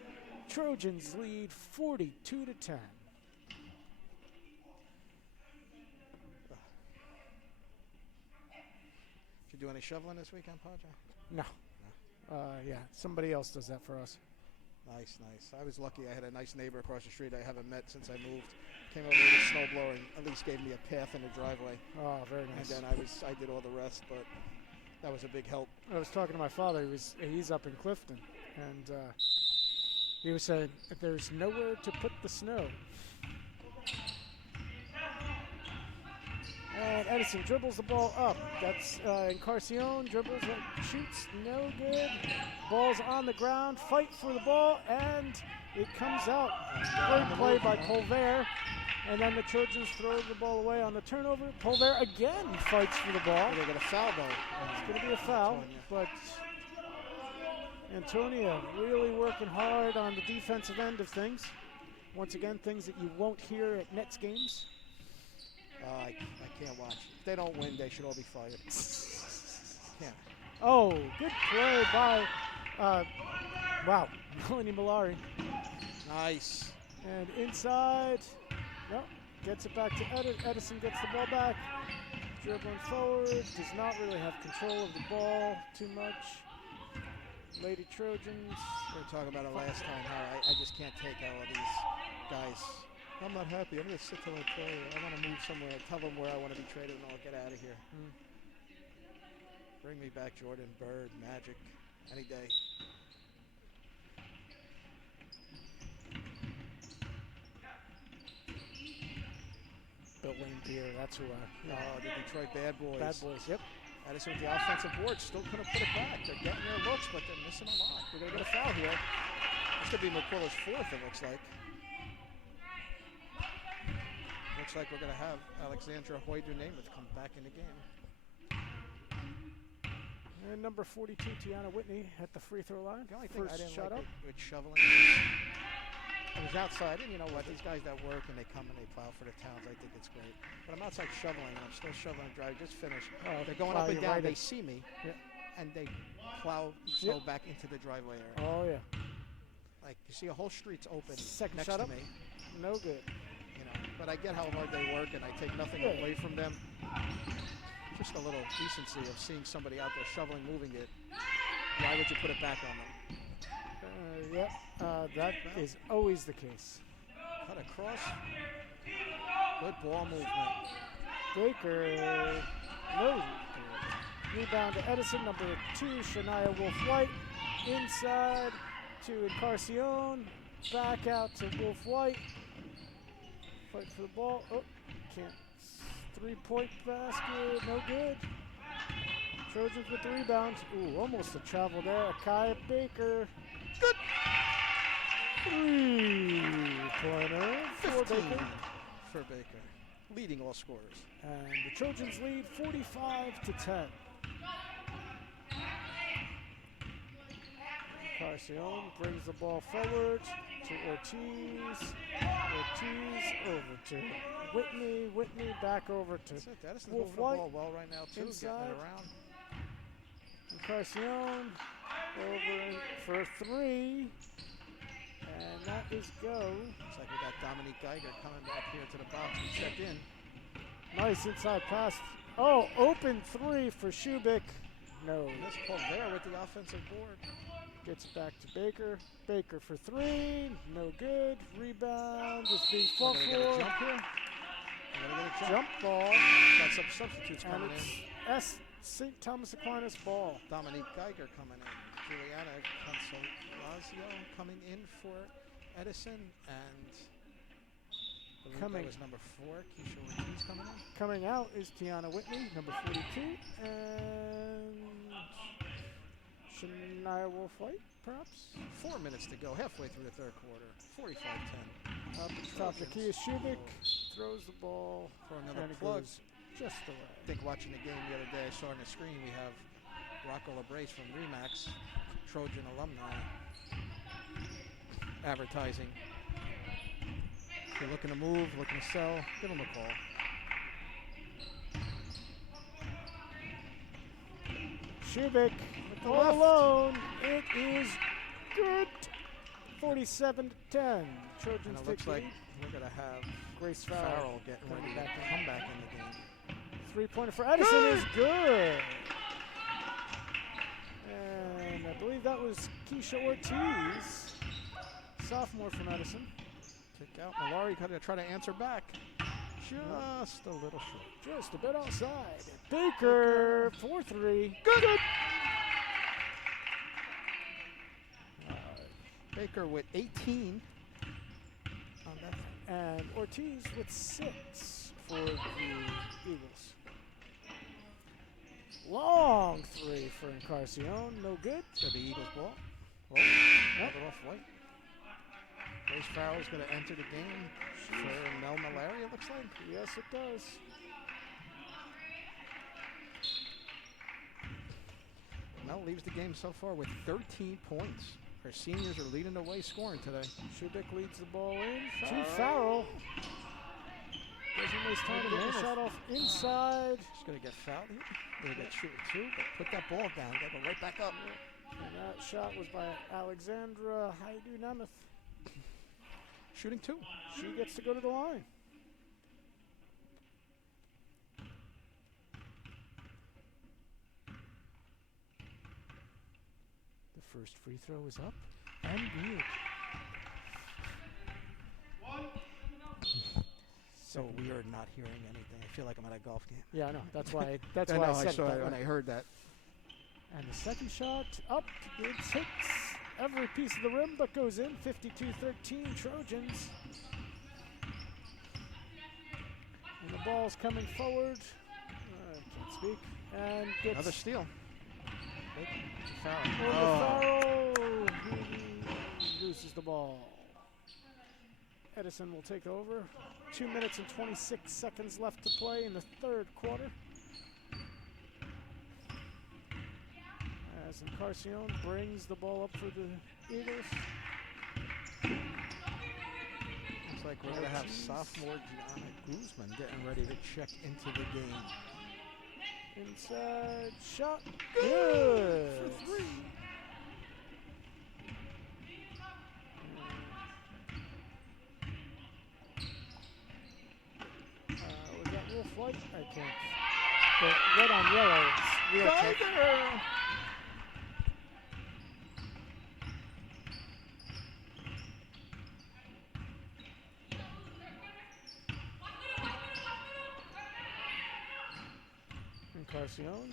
Trojans lead 42-10. Did you do any shoveling this weekend, Padre? No. Yeah, somebody else does that for us. Nice. I was lucky. I had a nice neighbor across the street I haven't met since I moved. Came over with a snowblower and at least gave me a path in the driveway. Oh, very nice. And then I did all the rest, but that was a big help. I was talking to my father. He's up in Clifton, and he was saying that there's nowhere to put the snow. And Edison dribbles the ball up. That's Encarnacion dribbles it, shoots, no good. Ball's on the ground, fight for the ball, and it comes out. Great play by Polver. And then the Trojans throw the ball away on the turnover. Polver again fights for the ball. They're going to foul though. It's going to be a foul, but Antonia really working hard on the defensive end of things. Once again, things that you won't hear at Nets games. I can't watch. If they don't win, they should all be fired. Can't. Oh, good play by, wow, Melanie Malari. Nice. And inside, no, gets it back to Edison gets the ball back. Dribbling forward, does not really have control of the ball too much. Lady Trojans. We were talking about it last time, how I just can't take all of these guys. I'm not happy. I'm going to sit till I play. I want to move somewhere. Tell them where I want to be traded, and I'll get out of here. Bring me back Jordan, Bird, Magic, any day. Bill Lane Beer, that's who The Detroit Bad Boys. Bad Boys, yep. Edison with the offensive board, still couldn't put it back. They're getting their looks, but they're missing a lot. We're going to get a foul here. This could be McQuilla's fourth, it looks like. Looks like we're going to have Alexandra Hoyder-Namath come back in the game. And number 42, Tiana Whitney, at the free throw line. The only thing I didn't shot like up. with shoveling, I was outside, and you know what, these guys that work and they come and they plow for the towns, I think it's great. But I'm outside shoveling, and I'm still shoveling dry, just finished. They're going up and down, they see me, and they plow slow back into the driveway area. Oh, yeah. Like, you see a whole street's open Second next shot to up. me. No good. You know, but I get how hard they work, and I take nothing away from them. Just a little decency of seeing somebody out there shoveling, moving it. Why would you put it back on them? That is always the case. Cut across. Good ball movement. Baker, no. Rebound to Edison, number 2, Shania Wolf-White. Inside to Encarnacion. Back out to Wolf-White. Fight for the ball. Oh, can't. 3-point basket, no good. Trojans with the rebound. Ooh, almost a travel there. Akaya Baker. Good. 3-pointer for Baker. For Baker. Leading all scorers. And the Trojans lead 45-10. Encarnacion brings the ball forward to Ortiz. Ortiz over to Whitney. Whitney back over to Edison's Wolf moving the White. ball well right now, too. Inside. Getting it around. Encarnacion over for 3. And that is go. Looks like we got Dominique Geiger coming back here to the box and check in. Nice inside pass. Oh, open 3 for Shubik. No. This pull there with the offensive board. Gets it back to Baker. Baker for 3. No good. Rebound is being fought We're gonna for. get a jump here. We're gonna get a jump. Jump ball. Got some substitutes And coming it's in. St. Thomas Aquinas ball. Dominique Geiger coming in. Juliana Consolazio coming in for Edison. And I believe that was number 4, Keisha Ortiz coming in. Coming out is Tiana Whitney, number 42. And Shania Wolf-White, perhaps? 4 minutes to go, halfway through the third quarter. 45-10. Up top, Nakia Shubik throws the ball For another and it plug. goes just away. I think watching the game the other day, I saw on the screen we have Rocco LaBrace from Remax, Trojan alumni, advertising. If you're looking to move, looking to sell, give them a call. Shubik all left. alone. It is good. 47-10. And Trojans it take looks the like lead. we're going to have Grace Farrell getting coming ready back to in. come back in the game. 3-pointer for Edison is good. And I believe that was Keisha Ortiz, sophomore from Edison. Kick out. Malari going to try to answer back. Just a little short. Just a bit outside. Baker, 4-3. Good. Baker with 18 on that. And Ortiz with 6 for the Eagles. long three for Encarnacion. No good. It's going to be Eagles ball. Oh, Yep. it off white. Grace Farrell's going to enter the game for Mel Malaria, looks like. Yes, it does. Mel leaves the game so far with 13 points. Our seniors are leading the way scoring today. Shubik leads the ball in to Farrell. Doesn't waste time to get the shot off inside. She's going to get fouled here. Going to get shooting two, but put that ball down. Got to go right back up. And that shot was by Alexandra Haidu Nemeth. Shooting two. She gets to go to the line. The first free throw is up and good. So we are not hearing anything. I feel like I'm at a golf game. Yeah, I know. That's why. That's I why know, I said saw that it when way. I heard that. And the second shot up. It hits every piece of the rim, but goes in. 52-13 Trojans. And the ball's coming forward. Can't speak. And gets Another steal. Foul. Farrell. He loses the ball. Edison will take over. 2 minutes and 26 seconds left to play in the third quarter. As Encarnacion brings the ball up for the Eagles. Looks like we're going to have sophomore Gianna Guzman getting ready to check into the game. Inside shot. Good. For three. Was that Wolf White? I can't. The red on yellow is real tough. Encarnacion.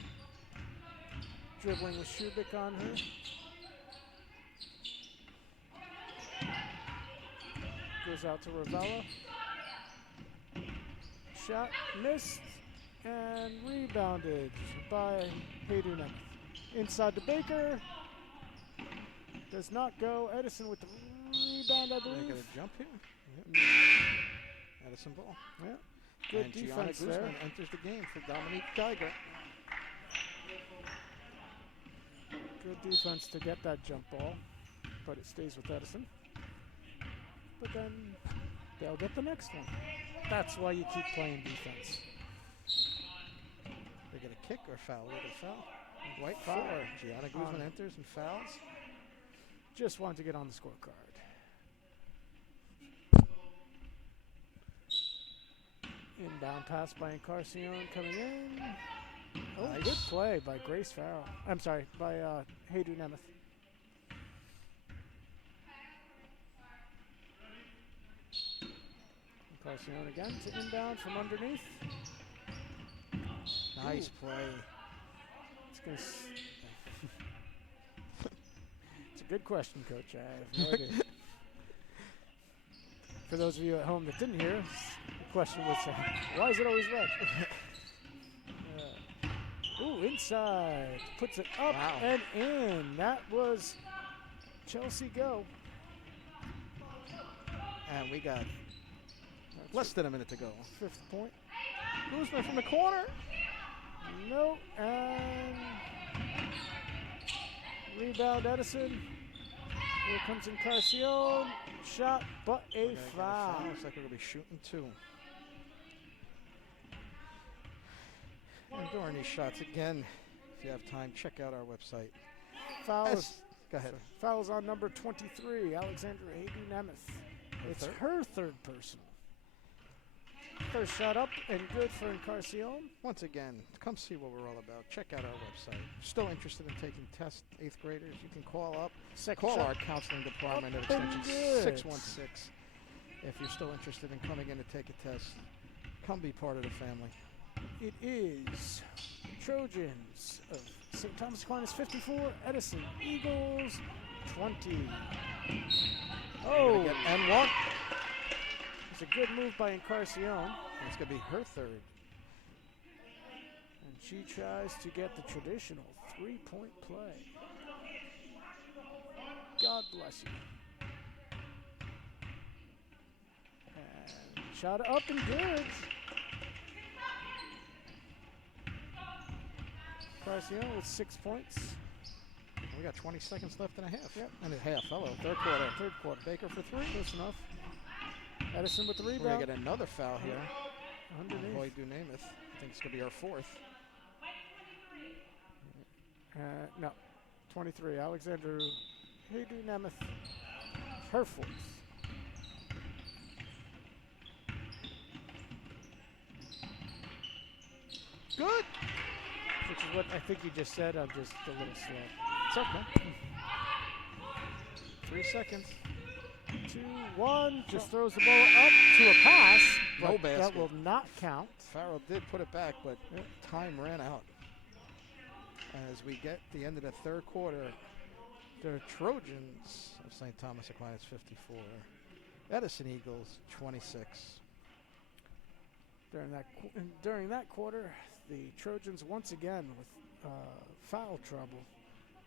Dribbling with Shubik on her. Goes out to Ravella. Shot missed and rebounded by Haidu Nemeth. Inside to Baker. Does not go. Edison with the rebound, I They believe. get a jump here. Yep. Edison ball. Yeah. Good and defense Gianna there. Guzman enters the game for Dominique Geiger. Good defense to get that jump ball, but it stays with Edison. But then they'll get the next one. That's why you keep playing defense. They get a kick or foul. They get a foul. White Foul. foul. Gianna Guzman enters and fouls. Just wanted to get on the scorecard. Inbound pass by Encarnacion coming in. Oh, Nice. good play by Grace Farrell. I'm sorry, by Haidu Nemeth. Encarnacion again to inbound from underneath. Nice play. It's gonna it's a good question, Coach. I have no idea. For those of you at home that didn't hear, the question was, why is it always red? Ooh, inside. Puts it up Wow. and in. That was Chelsea go. And we got That's less than a minute to go. fifth point. Guzman from the corner. No, and rebound Edison. Here comes Encarnacion. Shot, but We're a gonna get foul. Looks like we're going to be shooting two. And during these shots, again, if you have time, check out our website. Fouls. Go ahead. Fouls on number 23, Alexandra Haidu Nemeth. It's third? her third personal. First shot up and good for Encarnacion. Once again, come see what we're all about. Check out our website. Still interested in taking tests, 8th graders? You can call up. Second Call shot. our counseling department at Up and extension good. 616. If you're still interested in coming in to take a test, come be part of the family. It is Trojans of St. Thomas Aquinas 54, Edison Eagles 20. Oh, Gonna get N1. it's a good move by Encarnacion. It's going to be her third. And She tries to get the traditional 3-point play. God bless you. And shot up and good. Garcia with 6 points. We got 20 seconds left and a half. Yep. And a half. Hello. Third quarter. Baker for 3. Close enough. Edison with the We're going rebound. to get another foul here. Underneath. Boy, do Namath. I think it's going to be our 4th. No, 23. Alexander Haydu Nemeth. Her 4th. Good. Which is what I think you just said. I'm just a little slow. It's okay. 3 seconds. 2, 1. Just throws the ball up to a pass. No But basket. that will not count. Farrell did put it back, but time ran out. As we get the end of the third quarter, the Trojans of St. Thomas Aquinas 54, Edison Eagles 26. During that quarter, the Trojans once again with foul trouble.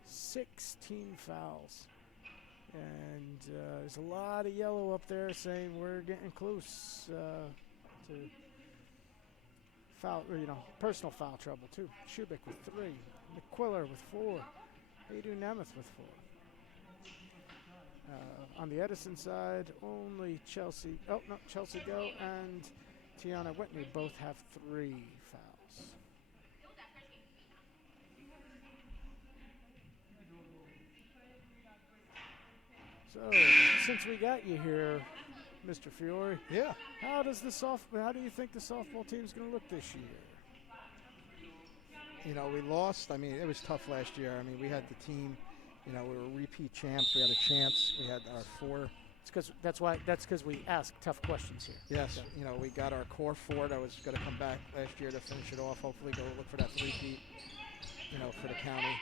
16 fouls. And there's a lot of yellow up there saying we're getting close to foul, personal foul trouble too. Shubik with 3, McQuiller with 4, Haydu Nemeth with 4. On the Edison side, only Chelsea Go and Tiana Whitney both have 3 fouls. So, since we got you here, Mr. Fiore, Yeah. how do you think the softball team's going to look this year? We lost. I mean, it was tough last year. I mean, we had the team, we were repeat champs. We had a chance. We had our 4. That's because we ask tough questions here. Yes, we got our core 4 that was going to come back last year to finish it off. Hopefully go look for that 3-peat, for the county.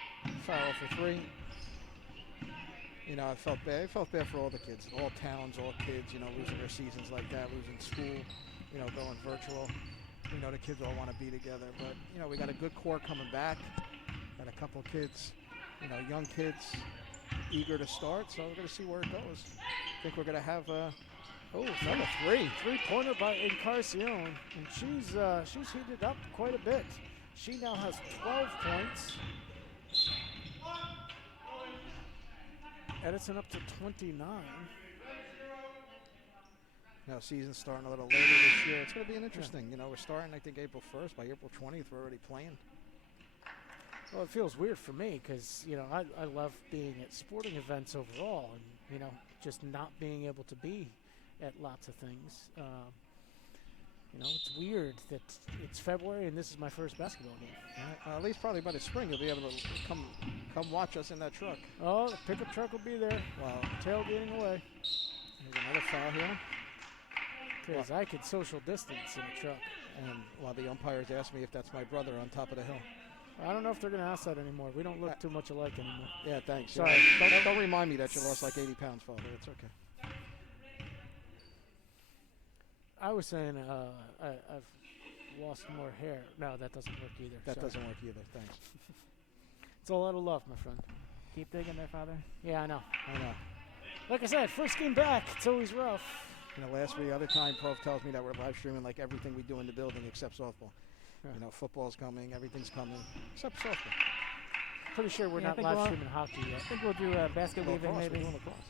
Farrell for 3. I felt bad. I felt bad for all the kids, all towns, all kids, losing their seasons like that, losing school, going virtual. The kids all want to be together. But, we got a good core coming back. Got a couple kids, young kids eager to start. So we're going to see where it goes. I think we're going to have another 3. 3-pointer by Encarnacion, and she's heated up quite a bit. She now has 12 points. Edison up to 29. Season's starting a little later this year. It's going to be an interesting. We're starting, I think, April 1st. By April 20th, we're already playing. Well, it feels weird for me because, I love being at sporting events overall and, just not being able to be at lots of things. It's weird that it's February and this is my first basketball game. At least probably by the spring, you'll be able to come watch us in that truck. Oh, the pickup truck will be there. Wow. Tailgating away. There's another foul here. Because I could social distance in a truck. And while the umpires ask me if that's my brother on top of the hill. I don't know if they're going to ask that anymore. We don't look too much alike anymore. Yeah, thanks. Sorry. Yeah. Don't remind me that you lost like 80 pounds, Father. It's okay. I was saying I've lost more hair. No, that doesn't work either. That Sorry. doesn't work either. Thanks. It's all out of love, my friend. Keep digging there, Father. Yeah, I know. I know. Like I said, first game back, it's always rough. Last week, other time, Prof tells me that we're live streaming like everything we do in the building except softball. Yeah. Football's coming, everything's coming except softball. Pretty sure we're Yeah, I not think live we'll- streaming hockey yet. I think we'll do a basket weaving Lacrosse, maybe. we're doing lacrosse.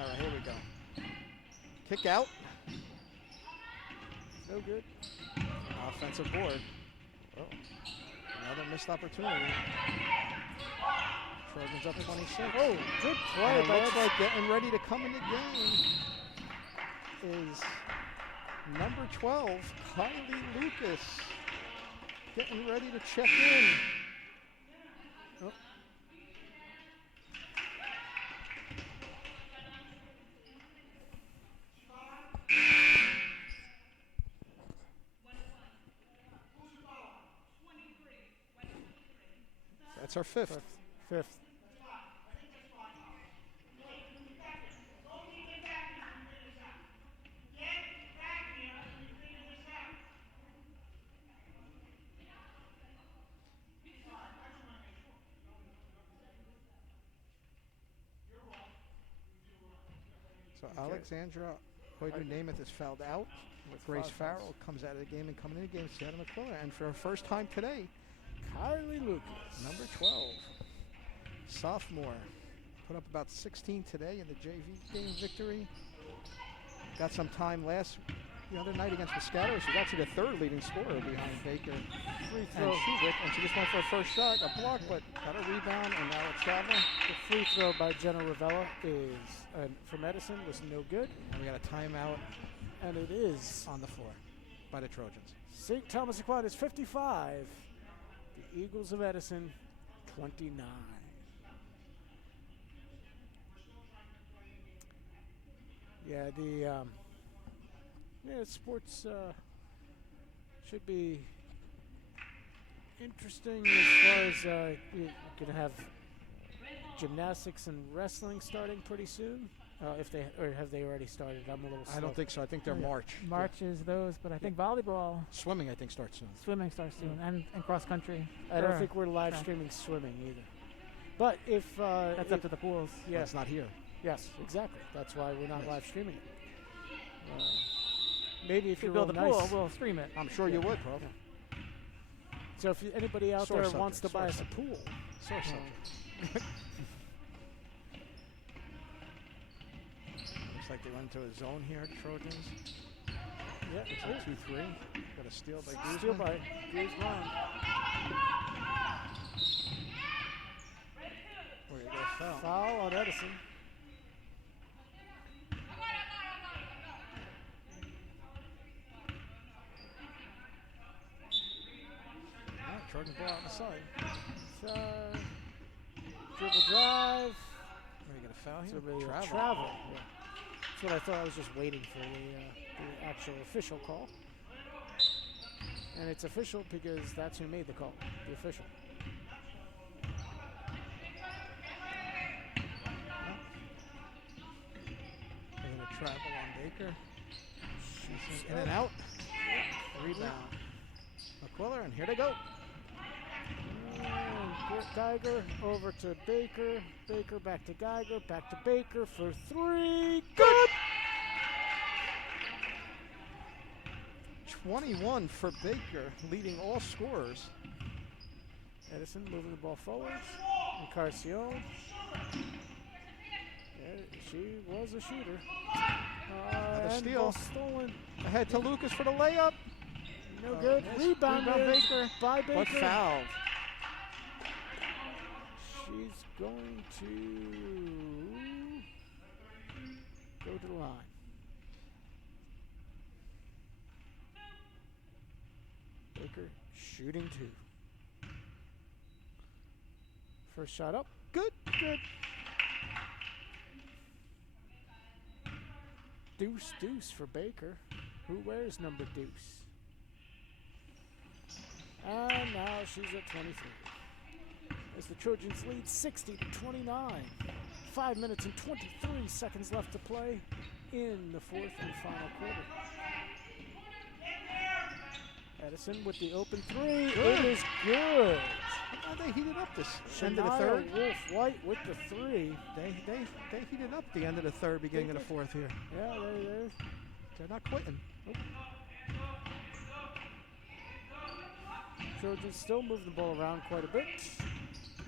All right, here we go. Kick out. No good. Offensive board. Oh, another missed opportunity. Trojans up 26. Oh, good play. And it by looks Ed- like getting ready to come in the game is number 12, Kylie Lucas. Getting ready to check in. Oh. That's our 5th. Fifth. Okay. Alexandra Hoydu-Namath is fouled out. With Grace 5 fouls. Farrell comes out of the game, and coming in the game, Santa McQuiller. And for her first time today, Kylie Lucas. number 12, sophomore, put up about 16 today in the JV game victory. Got some time the other night against Piscataway. She's actually the third leading scorer behind Baker Free and throw. Schubrick, and she just went for a first shot, a block, but got a rebound, and now a travel. The free throw by Jenna Ravella is from Edison was no good, And we got a timeout and it is on the floor by the Trojans. St. Thomas Aquinas 55, the Eagles of Edison 29. Yeah, sports should be interesting as far as you're going to have gymnastics and wrestling starting pretty soon. Have they already started? I'm a little slow. I don't think so. I think they're Yeah. March. March is those, but I think volleyball, Swimming, I think, starts soon. swimming starts soon, and cross country. I don't Sure. think we're live Sure. streaming swimming either. But if That's up to the pools. Yeah. yeah, It's not here. yes, exactly. That's why we're not Yes. live streaming it. Maybe if If we you're build a real pool, nice. we'll stream it. I'm sure you would, Prof. Yeah. So if anybody out Sore there wants to subject, buy sore us a pool, Sore subject. Looks like they went into a zone here, Trojans. yeah, It's a 2-3. Got a steal by Guzman. steal by Guzman. We're going to get a foul. Foul on Edison. All right, Trojans ball out on the side. Dribble drive. We're going to get a foul So here. really Travel. travel. Yeah. That's what I thought. I was just waiting for the actual official call. And it's official because that's who made the call, the official. We're going to travel on Baker. She's in and out. Rebound. McQuiller, and here they go. And Geiger over to Baker. Baker back to Geiger. Back to Baker for 3. Good! 21 for Baker, leading all scorers. Edison moving the ball forwards. Encarnacion. Yeah, she was a shooter. Another And steal. ball stolen. Ahead to Lucas for the layup. No good. Nice. Rebound Baker. by Baker. But fouled. She's going to go to the line. Baker shooting 2. First shot up. Good. Good. Deuce, deuce for Baker. Who wears number deuce? And now she's at 23. As the Trojans lead 60-29. 5 minutes and 23 seconds left to play in the 4th and final quarter. Edison with the open 3. It is good. They heated up this end of the Shania third. Wolf-White with the 3. They heated up the end of the third, beginning of the fourth here. Yeah, there. They're not quitting. Trojans still moving the ball around quite a bit.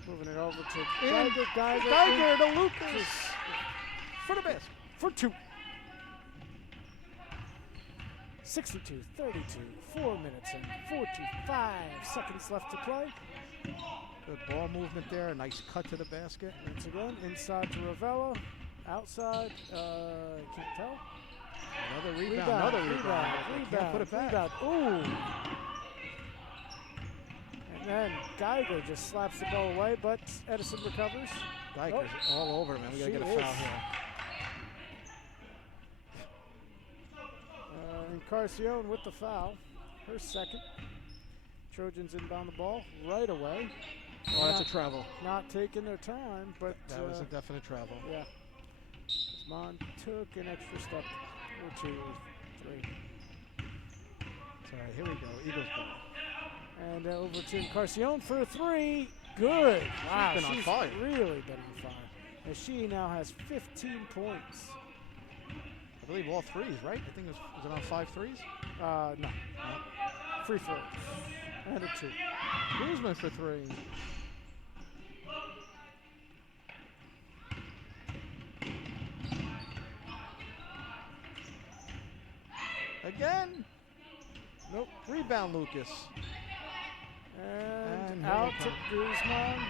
Moving it over to In. Geiger to Lucas for the basket. for 2. 62-32. 4 minutes and 45 seconds left to play. Good ball movement there. A nice cut to the basket. Once again, inside to Ravella. Outside, can't tell. Another rebound. Another rebound. They can't put it back. Rebound. Ooh. And then Geiger just slaps the ball away, but Edison recovers. Geiger's all over, man. We gotta She get a foul is. here. Encarnacion with the foul. Her second. Trojans inbound the ball right away. Oh, that's a travel. Not taking their time, but That was a definite travel. yeah. Guzman took an extra step or 2 or 3. It's all right. Here we go. Eagles ball. And over to Encarnacion for a 3. Good. Wow, been on fire. really been on fire. As she now has 15 points. I believe all threes, right? I think was it on 5 threes? No. Free throws. And a 2. Guzman for 3. Again. Nope. Rebound, Lucas. And And out here to we Guzman.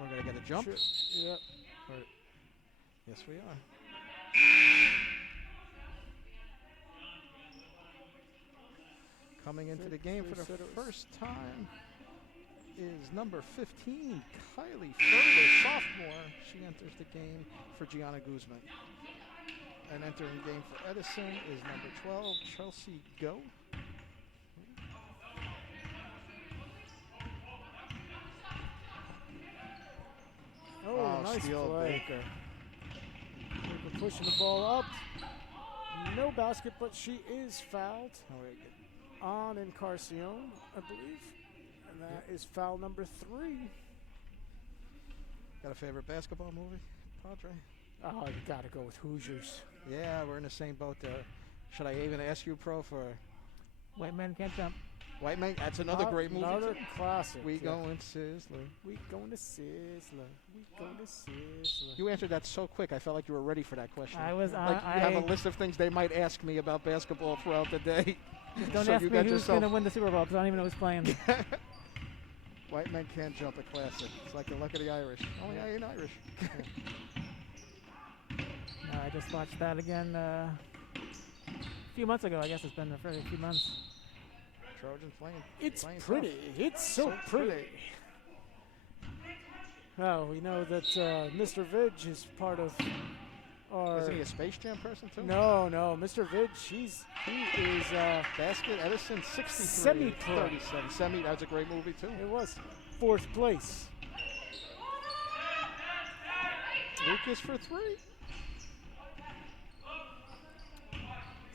We're going to get a jump. Yep. Yes, we are. Coming into the game for the first time is number 15, Kylie Ferber, sophomore. She enters the game for Gianna Guzman. And entering game for Edison is number 12, Chelsea Go. Oh, nice steal play. Baker. Baker pushing the ball up. No basket, but she is fouled on Encarnacion, I believe. And that is foul number 3. Got a favorite basketball movie, Padre? Oh, you got to go with Hoosiers. Yeah, we're in the same boat there. Should I even ask you, Pro, for White men can't jump. White Man? That's another great movie. Another too. classic. We going Sizzler. We going to Sizzler. We going to Sizzler. You answered that so quick. I felt like you were ready for that question. I was like you have a list of things they might ask me about basketball throughout the day. Just don't So ask you me got who's yourself- going to win the Super Bowl because I don't even know who's playing. White Men Can't Jump, a classic. It's like the luck of the Irish. Only I ain't Irish. No, I just watched that again a few months ago. I guess it's been a few months. Trojans playing. It's playing pretty. tough. It's so pretty. Oh, we know that Mr. Vidge is part of our... Isn't he a Space Jam person too? No, Mr. Vidge, he is... Basket, Edison, 63. Semi-pro. 37. Semi, that was a great movie too. It was 4th place. Lucas for 3.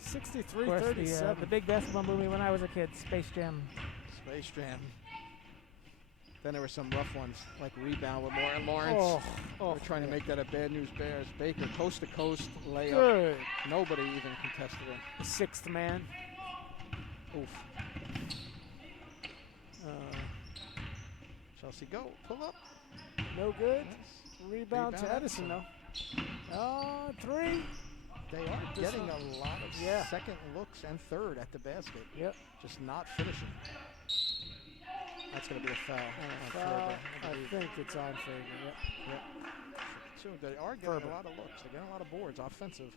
63-37. The big basketball movie when I was a kid, Space Jam. Space Jam. Then there were some rough ones, like Rebound with Lawrence. We're trying to make that a Bad News Bears. Baker, coast to coast layup. Good. Nobody even contested it. The 6th man. Oof. Chelsea, go. Pull up. No good. Yes. Rebound to Edison, though. 3. They are getting a lot of second looks and third at the basket. Yep. Just not finishing. That's going to be a foul. Foul. I think it's on Faber. Yep. So they are getting a lot of looks. They're getting a lot of boards, offensive.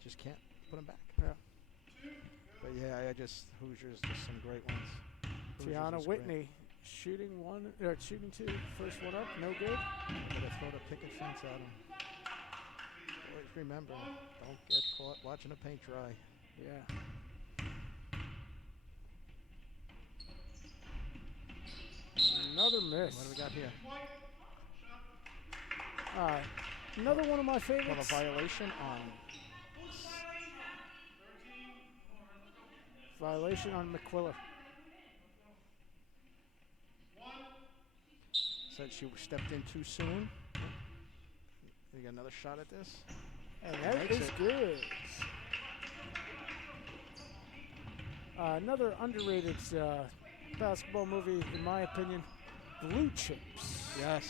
Just can't put them back. Yeah. But yeah, Hoosiers, just some great ones. Tiana Whitney shooting 2. First one up, no good. Gotta throw the picket fence at them. Always remember, don't get caught watching the paint dry. Yeah. Another miss. What do we got here? Another one of my Well, a favorites. Violation on McQuiller. Said she stepped in too soon. We got another shot at this. And that is good. Another underrated basketball movie, in my opinion, Blue Chips. Yes.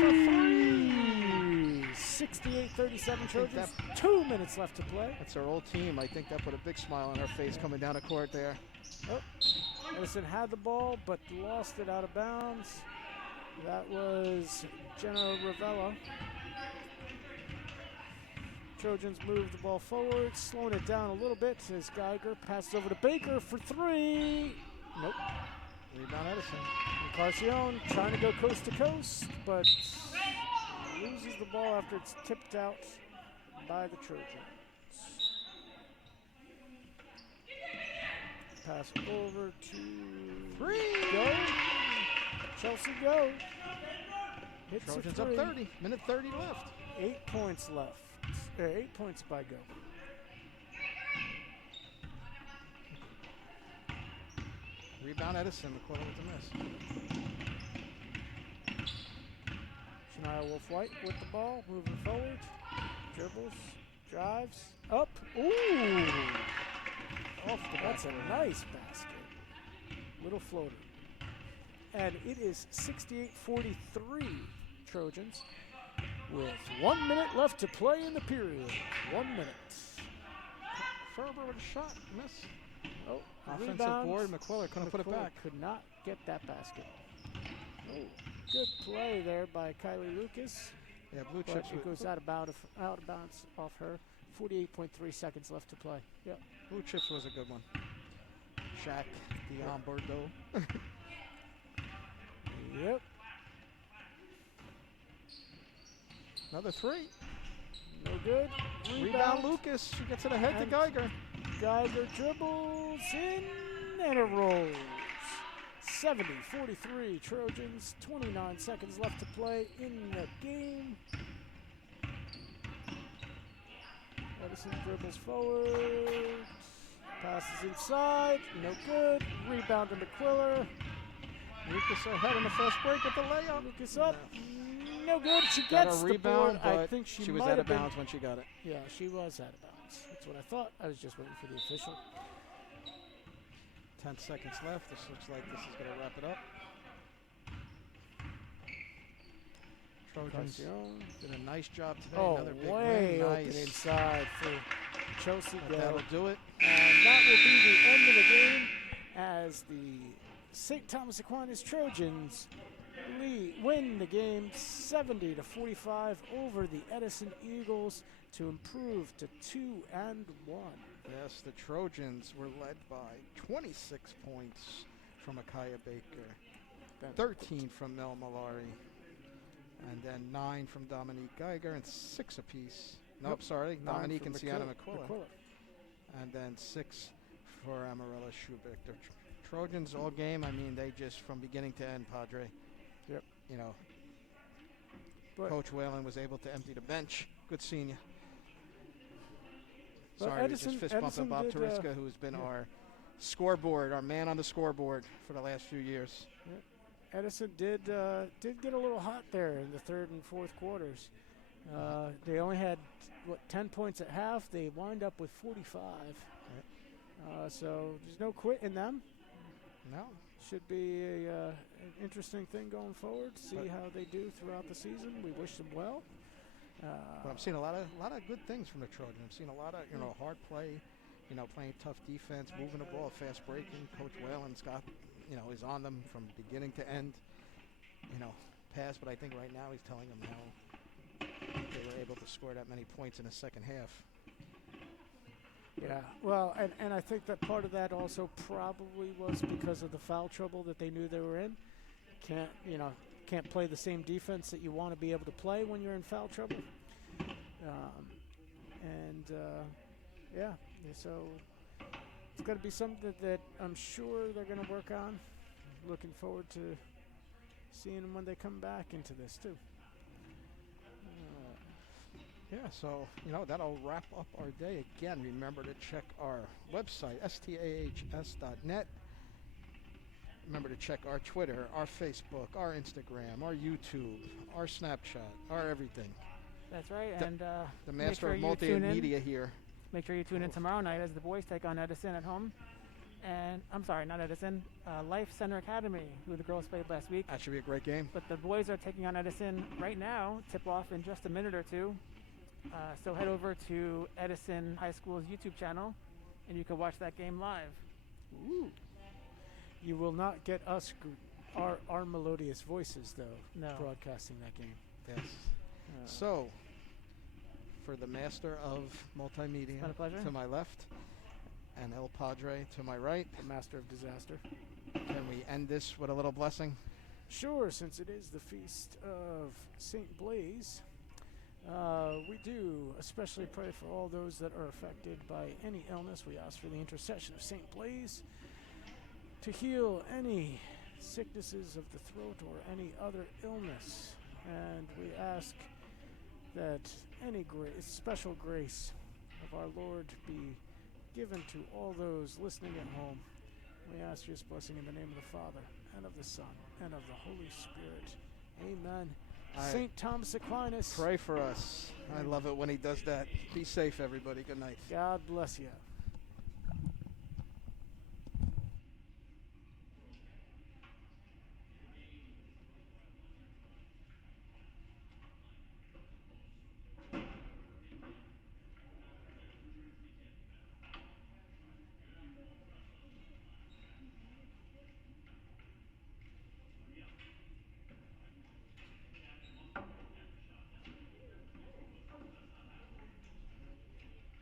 For 3. 68-37 Trojans. 2 minutes left to play. That's our old team. I think that put a big smile on her face coming down the court there. Oh, Edison had the ball, but lost it out of bounds. That was Jenna Ravella. Trojans move the ball forward, slowing it down a little bit as Geiger passes over to Baker for 3. Nope. Rebound Edison. Encarnacion trying to go coast to coast, but loses the ball after it's tipped out by the Trojans. Pass over to 3. Go. Chelsea Go. Hits Trojans a 3. up 30. Minute 30 left. 8 points left. 8 points by Go. She's Niall Wolf-White with the ball, moving forward. Dribbles, drives, up. Ooh! That's a nice basket. Little floater. And it is 68-43 Trojans with 1 minute left to play in the period. 1 minute. Ferber with a shot, miss. Oh, Offensive rebound. board, McQuillar couldn't put it back. Could not get that basket. Oh, good play there by Kylie Lucas. Yeah, Blue But Chips. it goes out of bounds off her. 48.3 seconds left to play. Yep. Blue Chips was a good one. Shaq, Dion Bordeaux. Yep. Another three. No good. Rebound Lucas. She gets it ahead to And Geiger. Geiger dribbles in and it rolls. 70-43 Trojans. 29 seconds left to play in the game. Edison dribbles forward. Passes inside. No good. Rebound to McQuillar. Lucas ahead in the first break with the layup. Lucas up. No good. She Got gets a the rebound, board. I but think she was might out have of been. bounds when she got it. Yeah, she was out of bounds. That's what I thought. I was just waiting for the official. 10 seconds left. This looks like this is going to wrap it up. Trojans did a nice job today. Oh, Another big way win. open Nice. inside for Chelsea But Gale. that'll do it. And that will be the end of the game as the St. Thomas Aquinas Trojans win the game 70-45 over the Edison Eagles to improve to 2-1. Yes, the Trojans were led by 26 points from Akaya Baker, 13 from Mel Malari, and then 9 from Dominique Geiger, and 6 apiece. Nope, Sorry, 9 Dominique from and Sienna McQuillar. And then 6 for Amarella Schubeck. The Trojans all game, I mean, they just, from beginning to end, Padre. Yep. You know, But Coach Whalen was able to empty the bench. Good seeing you. But Sorry, Edison- just fist bumping Edison Bob did, Tariska, who's been yeah. our scoreboard, our man on the scoreboard for the last few years. Edison did get a little hot there in the third and fourth quarters. They only had 10 points at half. They wind up with 45. So there's no quit in them. No. Should be an interesting thing going forward. See how they do throughout the season. We wish them well. But I'm seeing a lot of good things from the Trojans. I'm seeing a lot of hard play, playing tough defense, moving the ball, fast breaking. Coach Whalen's got is on them from beginning to end. Pass, but I think right now he's telling them how they were able to score that many points in the second half. Yeah, well, and I think that part of that also probably was because of the foul trouble that they knew they were in. Can't play the same defense that you want to be able to play when you're in foul trouble. So it's got to be something that I'm sure they're going to work on. Looking forward to seeing them when they come back into this too. Yeah, so, that'll wrap up our day. Again, remember to check our website, stahs.net. Remember to check our Twitter, our Facebook, our Instagram, our YouTube, our Snapchat, our everything. That's right. The- And The make master sure of you tune in. multimedia here. Make sure you tune in tomorrow night as the boys take on Edison at home. And I'm sorry, not Edison, Life Center Academy, who the girls played last week. That should be a great game. But the boys are taking on Edison right now. Tip off in just a minute or two. So head over to Edison High School's YouTube channel, and you can watch that game live. Ooh. You will not get us, our melodious voices, though, No. broadcasting that game. Yes. So, for the master of multimedia been a pleasure. to my left, and El Padre to my right, The master of disaster. can we end this with a little blessing? Sure, since it is the feast of St. Blaise, we do especially pray for all those that are affected by any illness. We ask for the intercession of St. Blaise to heal any sicknesses of the throat or any other illness. And we ask that any special grace of our Lord be given to all those listening at home. We ask this blessing in the name of the Father, and of the Son, and of the Holy Spirit. Amen St. Thomas Aquinas. Pray for us. I love it when he does that. Be safe, everybody. Good night. God bless you.